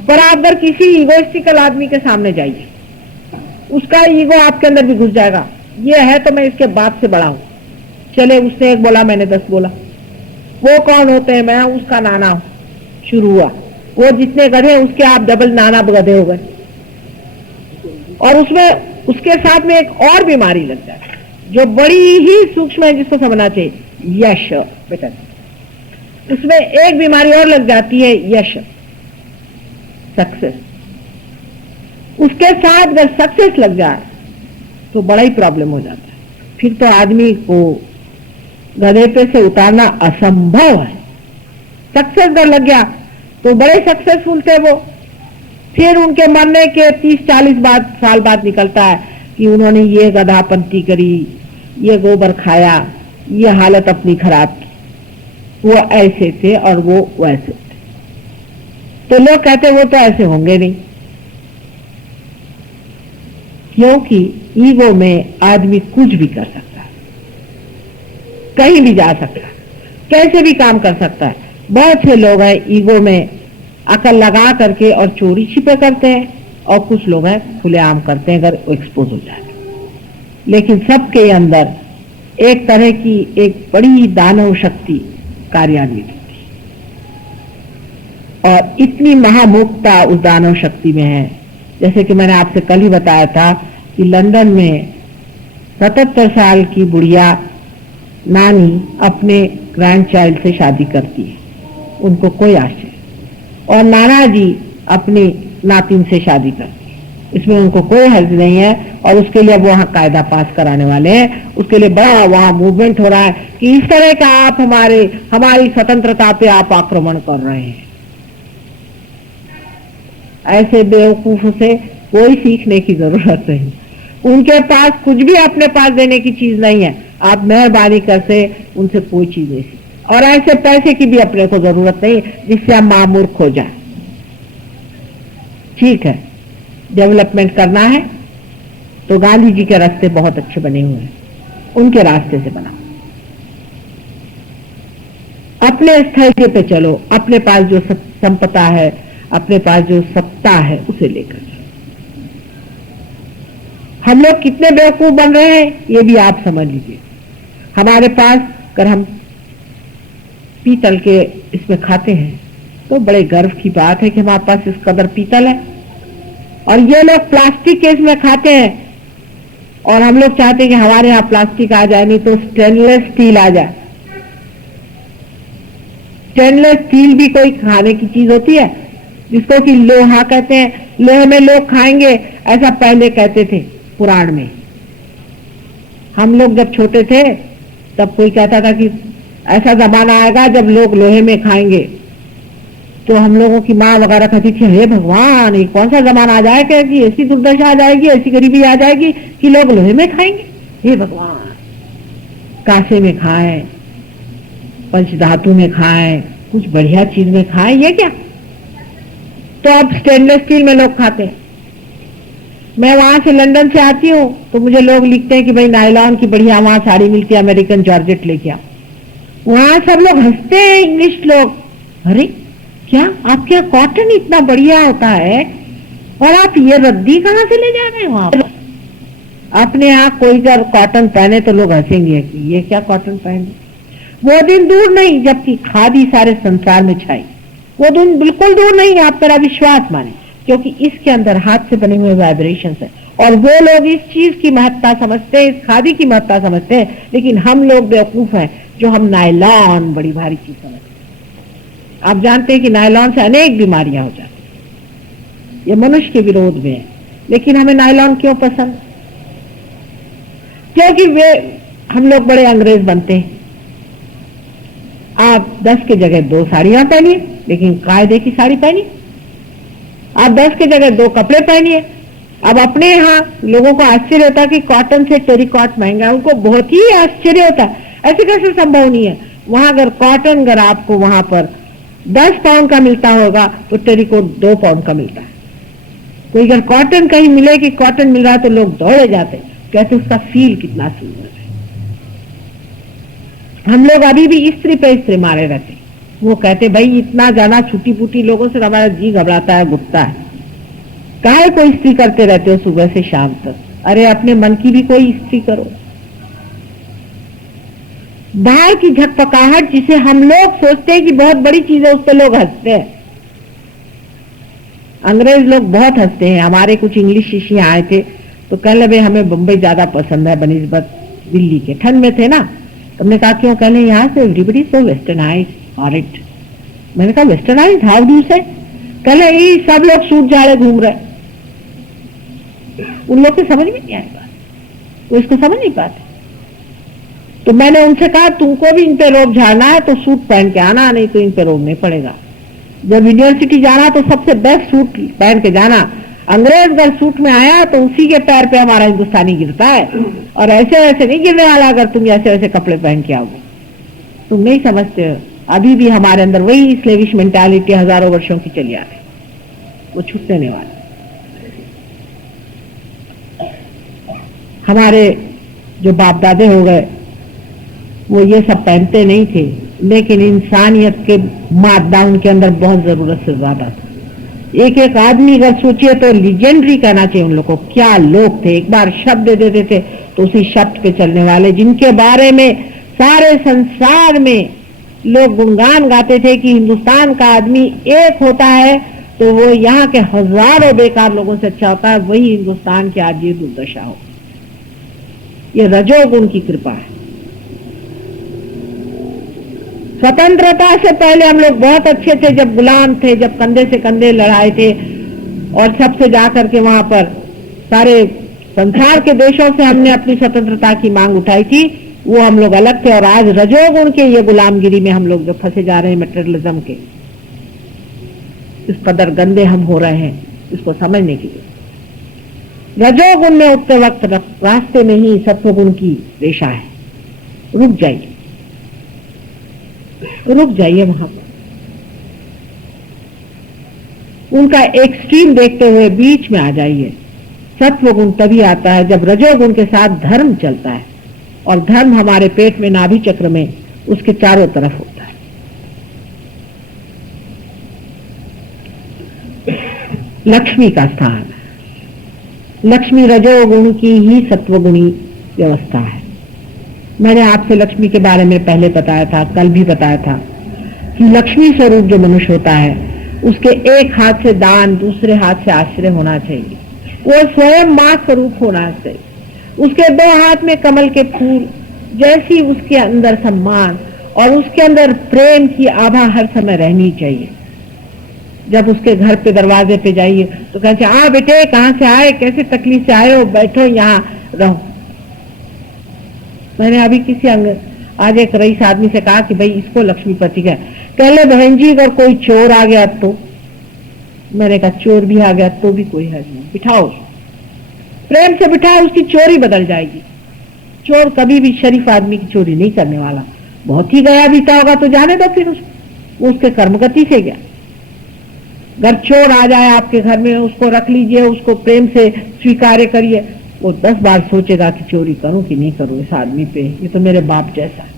पर आप अगर किसी ईगोइस्टिकल आदमी के सामने जाइए, उसका ईगो आपके अंदर भी घुस जाएगा। ये है तो मैं इसके बाप से बड़ा हूं, चले उसने एक बोला मैंने 10 बोला, वो कौन होते हैं, मैं उसका नाना हूं, शुरू हुआ। वो जितने गधे उसके आप डबल नाना गधे हो गए। और उसमें उसके साथ में एक और बीमारी लग जाती है जो बड़ी ही सूक्ष्म है, जिसको समझना चाहिए, यश। बेटा उसमें एक बीमारी और लग जाती है, यश, सक्सेस। उसके साथ अगर सक्सेस लग जाए तो बड़ा ही प्रॉब्लम हो जाता है। फिर तो आदमी को गधे पे से उतारना असंभव है। सक्सेस अगर लग गया तो बड़े सक्सेसफुल थे वो, फिर उनके मरने के 30-40 साल बाद निकलता है कि उन्होंने ये गधापंती करी, ये गोबर खाया, ये हालत अपनी खराब की, वो ऐसे थे और वो वैसे थे। तो लोग कहते वो तो ऐसे होंगे नहीं, क्योंकि ईगो में आदमी कुछ भी कर सकता है, कहीं भी जा सकता है, कैसे भी काम कर सकता है। बहुत से लोग हैं ईगो में अकल लगा करके और चोरी छिपे करते हैं, और कुछ लोग हैं खुलेआम करते हैं अगर एक्सपोज हो जाए। लेकिन सबके अंदर एक तरह की एक बड़ी दानव शक्ति कार्यान्वित होती है, और इतनी महामुक्ता उस दानव शक्ति में है। जैसे कि मैंने आपसे कल ही बताया था कि लंदन में 77 साल की बुढ़िया नानी अपने ग्रैंड चाइल्ड से शादी करती है, उनको कोई आश्चर्य, और नाना जी अपनी नातिन से शादी करती है, इसमें उनको कोई हर्ज नहीं है। और उसके लिए वो वहां कायदा पास कराने वाले हैं, उसके लिए बड़ा वहां मूवमेंट हो रहा है कि इस तरह का आप हमारी स्वतंत्रता पे आप आक्रमण कर रहे हैं। ऐसे बेवकूफ से कोई सीखने की जरूरत नहीं, उनके पास कुछ भी अपने पास देने की चीज नहीं है। आप मेहरबानी करके उनसे कोई चीज नहीं सीख, और ऐसे पैसे की भी अपने को जरूरत नहीं जिससे हम मामूर्ख हो जाए। ठीक है, डेवलपमेंट करना है तो गांधी जी के रास्ते बहुत अच्छे बने हुए हैं, उनके रास्ते से बना। अपने स्थैर्य पे चलो, अपने पास जो संपदा है, अपने पास जो सत्ता है उसे लेकर चलो। हम लोग कितने बेवकूफ बन रहे हैं ये भी आप समझ लीजिए। हमारे पास अगर हम पीतल के इसमें खाते हैं तो बड़े गर्व की बात है कि हमारे पास इस कदर पीतल है, और ये लोग प्लास्टिक के इसमें खाते हैं, और हम लोग चाहते हैं कि हमारे यहाँ प्लास्टिक आ जाए, नहीं तो स्टेनलेस स्टील आ जाए। स्टेनलेस स्टील भी कोई खाने की चीज होती है, जिसको कि लोहा कहते हैं। लोहे में लोग खाएंगे, ऐसा पहले कहते थे पुराण में। हम लोग जब छोटे थे तब कोई कहता था कि ऐसा जमाना आएगा जब लोग लोहे में खाएंगे, तो हम लोगों की माँ वगैरह कहती थी, हे भगवान ये कौन सा जमाना आ जाएगा कि ऐसी दुर्दशा आ जाएगी, ऐसी गरीबी आ जाएगी कि लोग लोहे में खाएंगे। हे भगवान, कांसे में खाएं, पंचधातु में खाएं, कुछ बढ़िया चीज में खाएं, ये क्या। तो अब स्टेनलेस स्टील में लोग खाते हैं। मैं वहां से लंदन से आती हूँ तो मुझे लोग लिखते हैं कि भाई नायलॉन की बढ़िया वहां साड़ी मिलती है, अमेरिकन जॉर्जेट लेके आओ। वहां सब लोग हंसते हैं, इंग्लिश लोग, अरे क्या आपके यहाँ कॉटन इतना बढ़िया होता है और आप ये रद्दी कहाँ से ले जा रहे हैं वहां पर। अपने यहाँ कोई अगर कॉटन पहने तो लोग हंसेंगे कि ये क्या कॉटन पहने। वो दिन दूर नहीं जबकि खादी सारे संसार में छाई, वो दिन बिल्कुल दूर नहीं, आप मेरा विश्वास माने, क्योंकि इसके अंदर हाथ से बने हुए वाइब्रेशन है। और वो लोग इस चीज की महत्ता समझते हैं, इस खादी की महत्ता समझते हैं, लेकिन हम लोग बेवकूफ हैं जो हम नायलॉन बड़ी भारी चीज समझते हैं। आप जानते हैं कि नायलॉन से अनेक बीमारियां हो जाती हैं, ये मनुष्य के विरोध में है। लेकिन हमें नायलॉन क्यों पसंद? क्योंकि वे हम लोग बड़े अंग्रेज बनते हैं। आप 10 के जगह 2 साड़ियां पहनिए, लेकिन कायदे की साड़ी पहनिए। आप 10 के जगह 2 कपड़े पहनिए। अब अपने यहाँ लोगों को आश्चर्य होता है कि कॉटन से टेरिकॉट महंगा है, उनको बहुत ही आश्चर्य होता है, ऐसे कैसे संभव नहीं है। वहां अगर कॉटन अगर आपको वहां पर 10 पाउंड का मिलता होगा तो टेरिकॉट 2 पाउंड का मिलता है। कोई अगर कॉटन कहीं मिले कि कॉटन मिल रहा है तो लोग दौड़े जाते, कहते उसका फील कितना सुंदर है। हम लोग अभी भी स्त्री पे स्त्री मारे रहते, वो कहते भाई इतना ज्यादा छुट्टी पुटी लोगों से हमारा जी घबराता है, गुप्ता है, काहे कोई स्त्री करते रहते हो सुबह से शाम तक। अरे अपने मन की भी कोई स्त्री करो। बाहर की झकपकाहट जिसे हम लोग सोचते हैं कि बहुत बड़ी चीज है, उस पर लोग हंसते हैं। अंग्रेज लोग बहुत हंसते हैं। हमारे कुछ इंग्लिश शिष्य आए थे तो कह लगे हमें बम्बई ज्यादा पसंद है बनिस्बत दिल्ली के। ठंड में थे ना, तो हमने कहा क्यों? कहले यहाँ से एवरीबडी सो वेस्टर्नाइज ऑलराइट। मैंने कहा वेस्टर्नाइज हाउ डू से? कहले ये सब लोग सूट जाड़े घूम रहे। उन लोग को समझ में नहीं आएगा, वो इसको समझ नहीं पाते। तो मैंने उनसे कहा तुमको भी इन पे रोब झाड़ना है तो सूट पहन के आना, नहीं तो इन पे रोब नहीं पड़ेगा। जब यूनिवर्सिटी जाना तो सबसे बेस्ट सूट पहन के जाना। अंग्रेज अगर सूट में आया तो उसी के पैर पे हमारा हिंदुस्तानी गिरता है, और ऐसे वैसे नहीं गिरने वाला अगर तुम ऐसे वैसे कपड़े पहन के आओगे। तुम नहीं समझते हो, अभी भी हमारे अंदर वही स्लेविश मेंटालिटी हजारों वर्षों की चली आ रही, वो छूटने नहीं वाली। हमारे जो बाप दादे हो गए वो ये सब पहनते नहीं थे, लेकिन इंसानियत के मादा उनके अंदर बहुत जरूरत से ज्यादा था। एक एक आदमी अगर सोचिए तो लीजेंडरी कहना चाहिए उन लोगों को। क्या लोग थे, एक बार शब्द दे देते थे तो उसी शब्द पे चलने वाले, जिनके बारे में सारे संसार में लोग गुणगान गाते थे कि हिंदुस्तान का आदमी एक होता है तो वो यहाँ के हजारों बेकार लोगों से अच्छा होता है। वही हिंदुस्तान की आज ये दुर्दशा हो। ये रजोगुण की कृपा है। स्वतंत्रता से पहले हम लोग बहुत अच्छे थे, जब गुलाम थे, जब कंधे से कंधे लड़ाए थे और सबसे जाकर के वहां पर सारे संसार के देशों से हमने अपनी स्वतंत्रता की मांग उठाई थी, वो हम लोग अलग थे। और आज रजोगुण के ये गुलामगिरी में हम लोग जो फंसे जा रहे हैं, मटेरियलिज्म के इस कदर गंदे हम हो रहे हैं, इसको समझने के लिए रजोगुण में उठते वक्त रास्ते में ही सत्वगुण की रेशा है। रुक जाइए, रुक जाइए वहां पर। उनका एक्सट्रीम देखते हुए बीच में आ जाइए। सत्वगुण तभी आता है जब रजोगुण के साथ धर्म चलता है, और धर्म हमारे पेट में नाभि चक्र में उसके चारों तरफ होता है। लक्ष्मी का स्थान है। लक्ष्मी रजोगुण की ही सत्वगुणी व्यवस्था है। मैंने आपसे लक्ष्मी के बारे में पहले बताया था, कल भी बताया था कि लक्ष्मी स्वरूप जो मनुष्य होता है उसके एक हाथ से दान, दूसरे हाथ से आश्रय होना चाहिए। वो स्वयं मां स्वरूप होना चाहिए। उसके दो हाथ में कमल के फूल जैसी उसके अंदर सम्मान और उसके अंदर प्रेम की आभा हर समय रहनी चाहिए। जब उसके घर पे दरवाजे पे जाइए तो कहते आ बेटे कहाँ से आए, कैसे तकलीफ से आए हो, बैठो यहाँ रहो। मैंने अभी आज एक रईस आदमी से कहा कि भाई इसको लक्ष्मीपति का कह ले बहन जी, अगर कोई चोर आ गया तो। मैंने कहा चोर भी आ गया तो भी कोई है नहीं, बिठाओ, प्रेम से बिठाओ, उसकी चोरी बदल जाएगी। चोर कभी भी शरीफ आदमी की चोरी नहीं करने वाला। बहुत ही गया बीता होगा तो जाने दो, फिर उसके कर्मगति से गया। अगर चोर आ जाए आपके घर में, उसको रख लीजिए, उसको प्रेम से स्वीकार करिए। वो 10 बार सोचेगा कि चोरी करूं कि नहीं करूं इस आदमी पे, ये तो मेरे बाप जैसा है।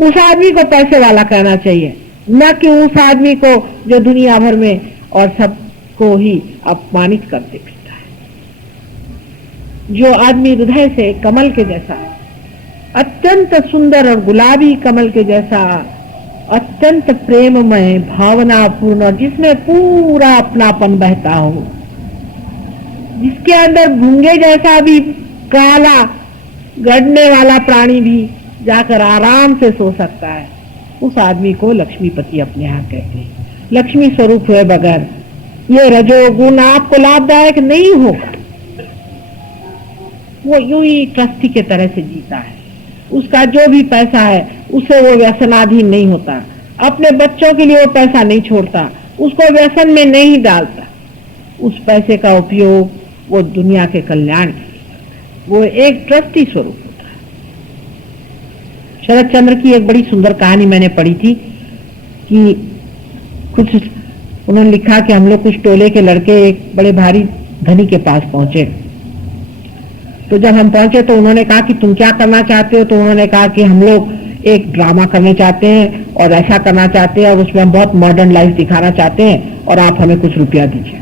उस आदमी को पैसे वाला कहना चाहिए, न कि उस आदमी को जो दुनिया भर में और सबको ही अपमानित कर देता है। जो आदमी हृदय से कमल के जैसा, अत्यंत सुंदर और गुलाबी कमल के जैसा, अत्यंत प्रेममय, भावनापूर्ण, जिसमें पूरा अपनापन बहता हो, जिसके अंदर भूंगे जैसा भी काला गड़ने वाला प्राणी भी जाकर आराम से सो सकता है, उस आदमी को लक्ष्मीपति अपने यहाँ कहते हैं। लक्ष्मी स्वरूप हुए बगैर ये रजोगुण आपको लाभदायक नहीं होगा। वो यूं ही ट्रस्टी के तरह से जीता है। उसका जो भी पैसा है उसे वो व्यसनाधीन नहीं होता। अपने बच्चों के लिए वो पैसा नहीं छोड़ता, उसको व्यसन में नहीं डालता। उस पैसे का उपयोग वो दुनिया के कल्याण के लिए, वो एक ट्रस्टी स्वरूप होता है। शरद चंद्र की एक बड़ी सुंदर कहानी मैंने पढ़ी थी कि कुछ उन्होंने लिखा कि हम लोग कुछ टोले के लड़के एक बड़े भारी धनी के पास पहुंचे। तो जब हम पहुंचे तो उन्होंने कहा कि तुम क्या करना चाहते हो? तो उन्होंने कहा कि हम लोग एक ड्रामा करने चाहते हैं और ऐसा करना चाहते हैं और उसमें हम बहुत मॉडर्न लाइफ दिखाना चाहते हैं और आप हमें कुछ रुपया दीजिए।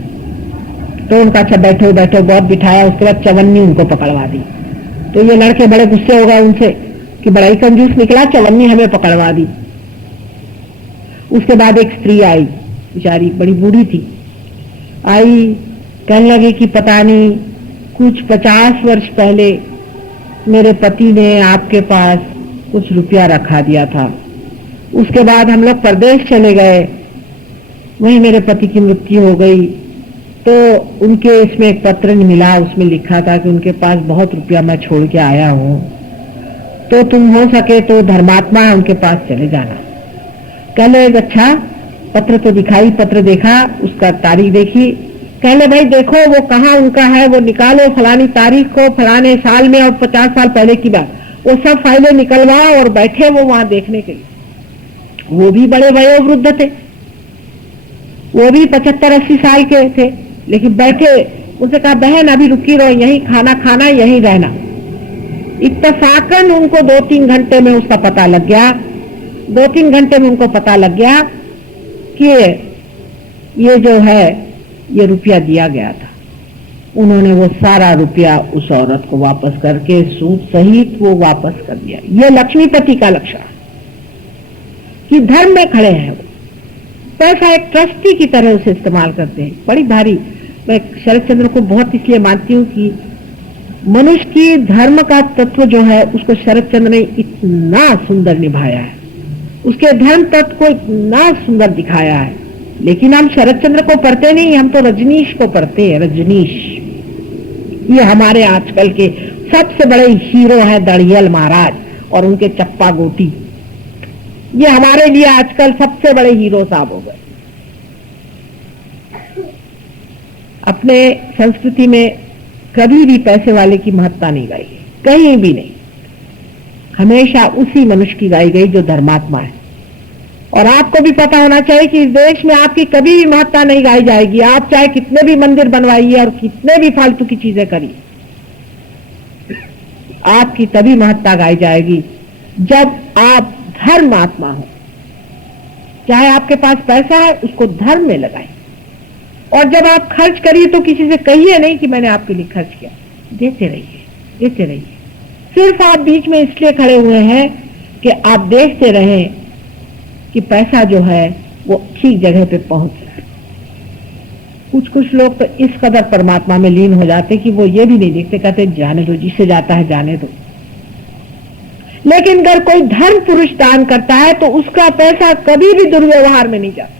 तो उनका अच्छा बैठो बैठो बहुत बिठाया। उसके बाद चवन्नी उनको पकड़वा दी। तो ये लड़के बड़े गुस्से हो गए उनसे कि बड़ा ही कंजूस निकला, चवन्नी हमें पकड़वा दी। उसके बाद एक स्त्री आई, बेचारी बड़ी बूढ़ी थी, आई, कहने लगी कि पता नहीं कुछ 50 वर्ष पहले मेरे पति ने आपके पास कुछ रुपया रखा दिया था। उसके बाद हम लोग परदेश चले गए, वहीं मेरे पति की मृत्यु हो गई। तो उनके इसमें एक पत्र मिला, उसमें लिखा था कि उनके पास बहुत रुपया मैं छोड़ के आया हूं, तो तुम हो सके तो धर्मात्मा है उनके पास चले जाना। कहले अच्छा, पत्र तो दिखाई, पत्र देखा, उसका तारीख देखी। कहले भाई देखो वो कहाँ उनका है, वो निकालो फलानी तारीख को, फलाने साल में और 50 साल पहले की बात, वो सब फाइलें निकलवाओ और बैठे वो वहां देखने के लिए। वो भी बड़े वयोवृद्ध थे, वो भी 75-80 साल के थे, लेकिन बैठे। उनसे कहा बहन अभी रुकी रहो, यहीं खाना खाना, यहीं रहना। इत्तफाकन उनको 2-3 घंटे में उसका पता लग गया, 2-3 घंटे में उनको पता लग गया कि ये जो है ये रुपया दिया गया था। उन्होंने वो सारा रुपया उस औरत को वापस करके सूद सहित वो वापस कर दिया। ये लक्ष्मीपति का लक्षण कि धर्म में खड़े हैं। वो पैसा एक ट्रस्टी की तरह उसे इस्तेमाल करते हैं। बड़ी भारी, मैं शरद चंद्र को बहुत इसलिए मानती हूँ कि मनुष्य की धर्म का तत्व जो है उसको शरद चंद्र ने इतना सुंदर निभाया है, उसके धर्म तत्व को इतना सुंदर दिखाया है। लेकिन हम शरद चंद्र को पढ़ते नहीं, हम तो रजनीश को पढ़ते हैं। रजनीश ये हमारे आजकल के सबसे बड़े हीरो हैं, दड़ियल महाराज और उनके चप्पा गोटी। ये हमारे लिए आजकल सबसे बड़े हीरो साहब हो गए। अपने संस्कृति में कभी भी पैसे वाले की महत्ता नहीं गाई गई, कहीं भी नहीं। हमेशा उसी मनुष्य की गाई गई जो धर्मात्मा है। और आपको भी पता होना चाहिए कि इस देश में आपकी कभी भी महत्ता नहीं गाई जाएगी। आप चाहे कितने भी मंदिर बनवाइए और कितने भी फालतू की चीजें करिए, आपकी तभी महत्ता गाई जाएगी जब आप धर्मात्मा हो। चाहे आपके पास पैसा है उसको धर्म में लगाएं, और जब आप खर्च करिए तो किसी से कहिए नहीं कि मैंने आपके लिए खर्च किया, देते रहिए, देते रहिए। सिर्फ आप बीच में इसलिए खड़े हुए हैं कि आप देखते रहें कि पैसा जो है वो ठीक जगह पे पहुंच रहा है। कुछ लोग तो इस कदर परमात्मा में लीन हो जाते कि वो ये भी नहीं देखते, कहते जाने दो, जिससे जाता है जाने दो। लेकिन अगर कोई धर्म पुरुष दान करता है तो उसका पैसा कभी भी दुर्व्यवहार में नहीं जाता।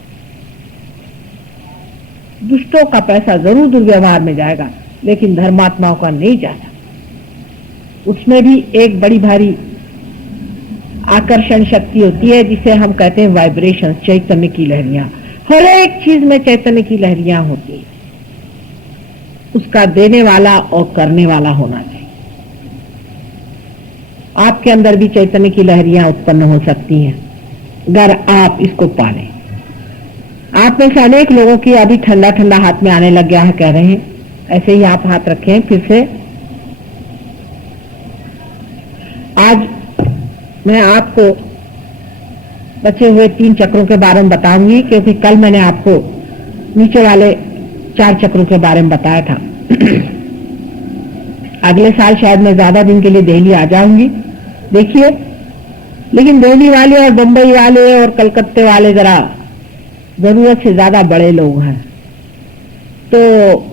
दुष्टों का पैसा जरूर दुर्व्यवहार में जाएगा, लेकिन धर्मात्माओं का नहीं जाता। उसमें भी एक बड़ी भारी आकर्षण शक्ति होती है जिसे हम कहते हैं वाइब्रेशन, चैतन्य की लहरियां। हर एक चीज में चैतन्य की लहरियां होती है। उसका देने वाला और करने वाला होना चाहिए। आपके अंदर भी चैतन्य की लहरियां उत्पन्न हो सकती हैं अगर आप इसको पालें। आप में से अनेक लोगों की अभी ठंडा ठंडा हाथ में आने लग गया है, कह रहे हैं। ऐसे ही आप हाथ रखें फिर से। आज मैं आपको बचे हुए 3 चक्रों के बारे में बताऊंगी, क्योंकि कल मैंने आपको नीचे वाले 4 चक्रों के बारे में बताया था। अगले साल शायद मैं ज्यादा दिन के लिए दिल्ली आ जाऊंगी, देखिए। लेकिन दिल्ली वाले और बंबई वाले और कलकत्ते वाले जरा जरूरत से ज्यादा बड़े लोग हैं, तो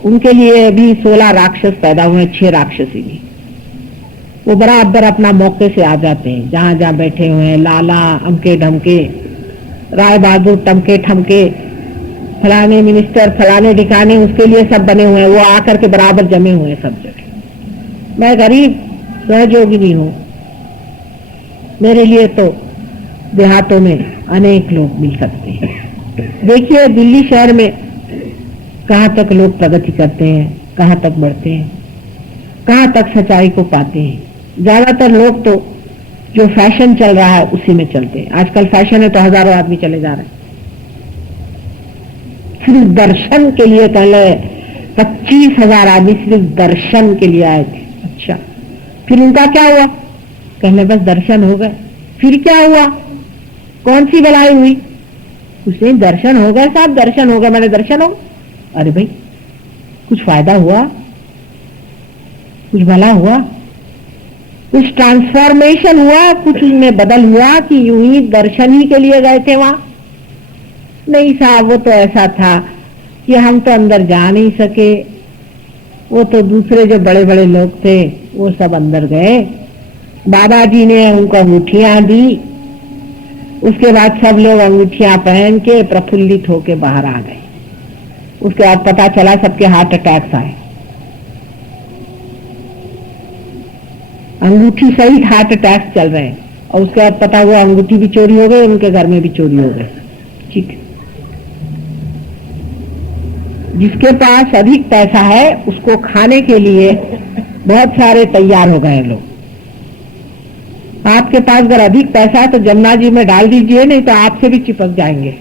उनके लिए भी 16 राक्षस पैदा हुए, 6 राक्षसी भी। वो बराबर अपना मौके से आ जाते हैं, जहां जहां बैठे हुए हैं। लाला अमके ढमके, राय बहादुर टमके ठमके, फलाने मिनिस्टर, फलाने ठिकाने, उसके लिए सब बने हुए हैं। वो आकर के बराबर जमे हुए हैं सब जगह। मैं गरीब सहयोगिनी हूं, मेरे लिए तो देहातों में अनेक लोग मिल सकते हैं। देखिए दिल्ली शहर में कहां तक लोग प्रगति करते हैं, कहां तक बढ़ते हैं, कहां तक सच्चाई को पाते हैं। ज्यादातर लोग तो जो फैशन चल रहा है उसी में चलते हैं। आजकल फैशन है तो हजारों आदमी चले जा रहे हैं। सिर्फ दर्शन के लिए कल 25,000 आदमी सिर्फ दर्शन के लिए आए थे। अच्छा, फिर उनका क्या हुआ? कहने बस दर्शन हो गए। फिर क्या हुआ? कौन सी भलाई हुई? उसे दर्शन हो गए साहब, दर्शन हो गए, मैंने दर्शन हो। अरे भाई, कुछ फायदा हुआ? कुछ भला हुआ? कुछ ट्रांसफॉर्मेशन हुआ? कुछ उनमें बदल हुआ कि यूं ही दर्शन ही के लिए गए थे वहां? नहीं साहब, वो तो ऐसा था कि हम तो अंदर जा नहीं सके। वो तो दूसरे जो बड़े बड़े लोग थे वो सब अंदर गए, बाबा जी ने उनको अंगूठियां दी। उसके बाद सब लोग अंगूठियां पहन के प्रफुल्लित होके बाहर आ गए। उसके बाद पता चला सबके हार्ट अटैक्स आए। अंगूठी सहित हार्ट अटैक चल रहे हैं, और उसके बाद पता हुआ अंगूठी भी चोरी हो गई, उनके घर में भी चोरी हो गई। ठीक, जिसके पास अधिक पैसा है उसको खाने के लिए बहुत सारे तैयार हो गए लोग। आपके पास अगर अधिक पैसा है तो जमुना जी में डाल दीजिए, नहीं तो आपसे भी चिपक जाएंगे।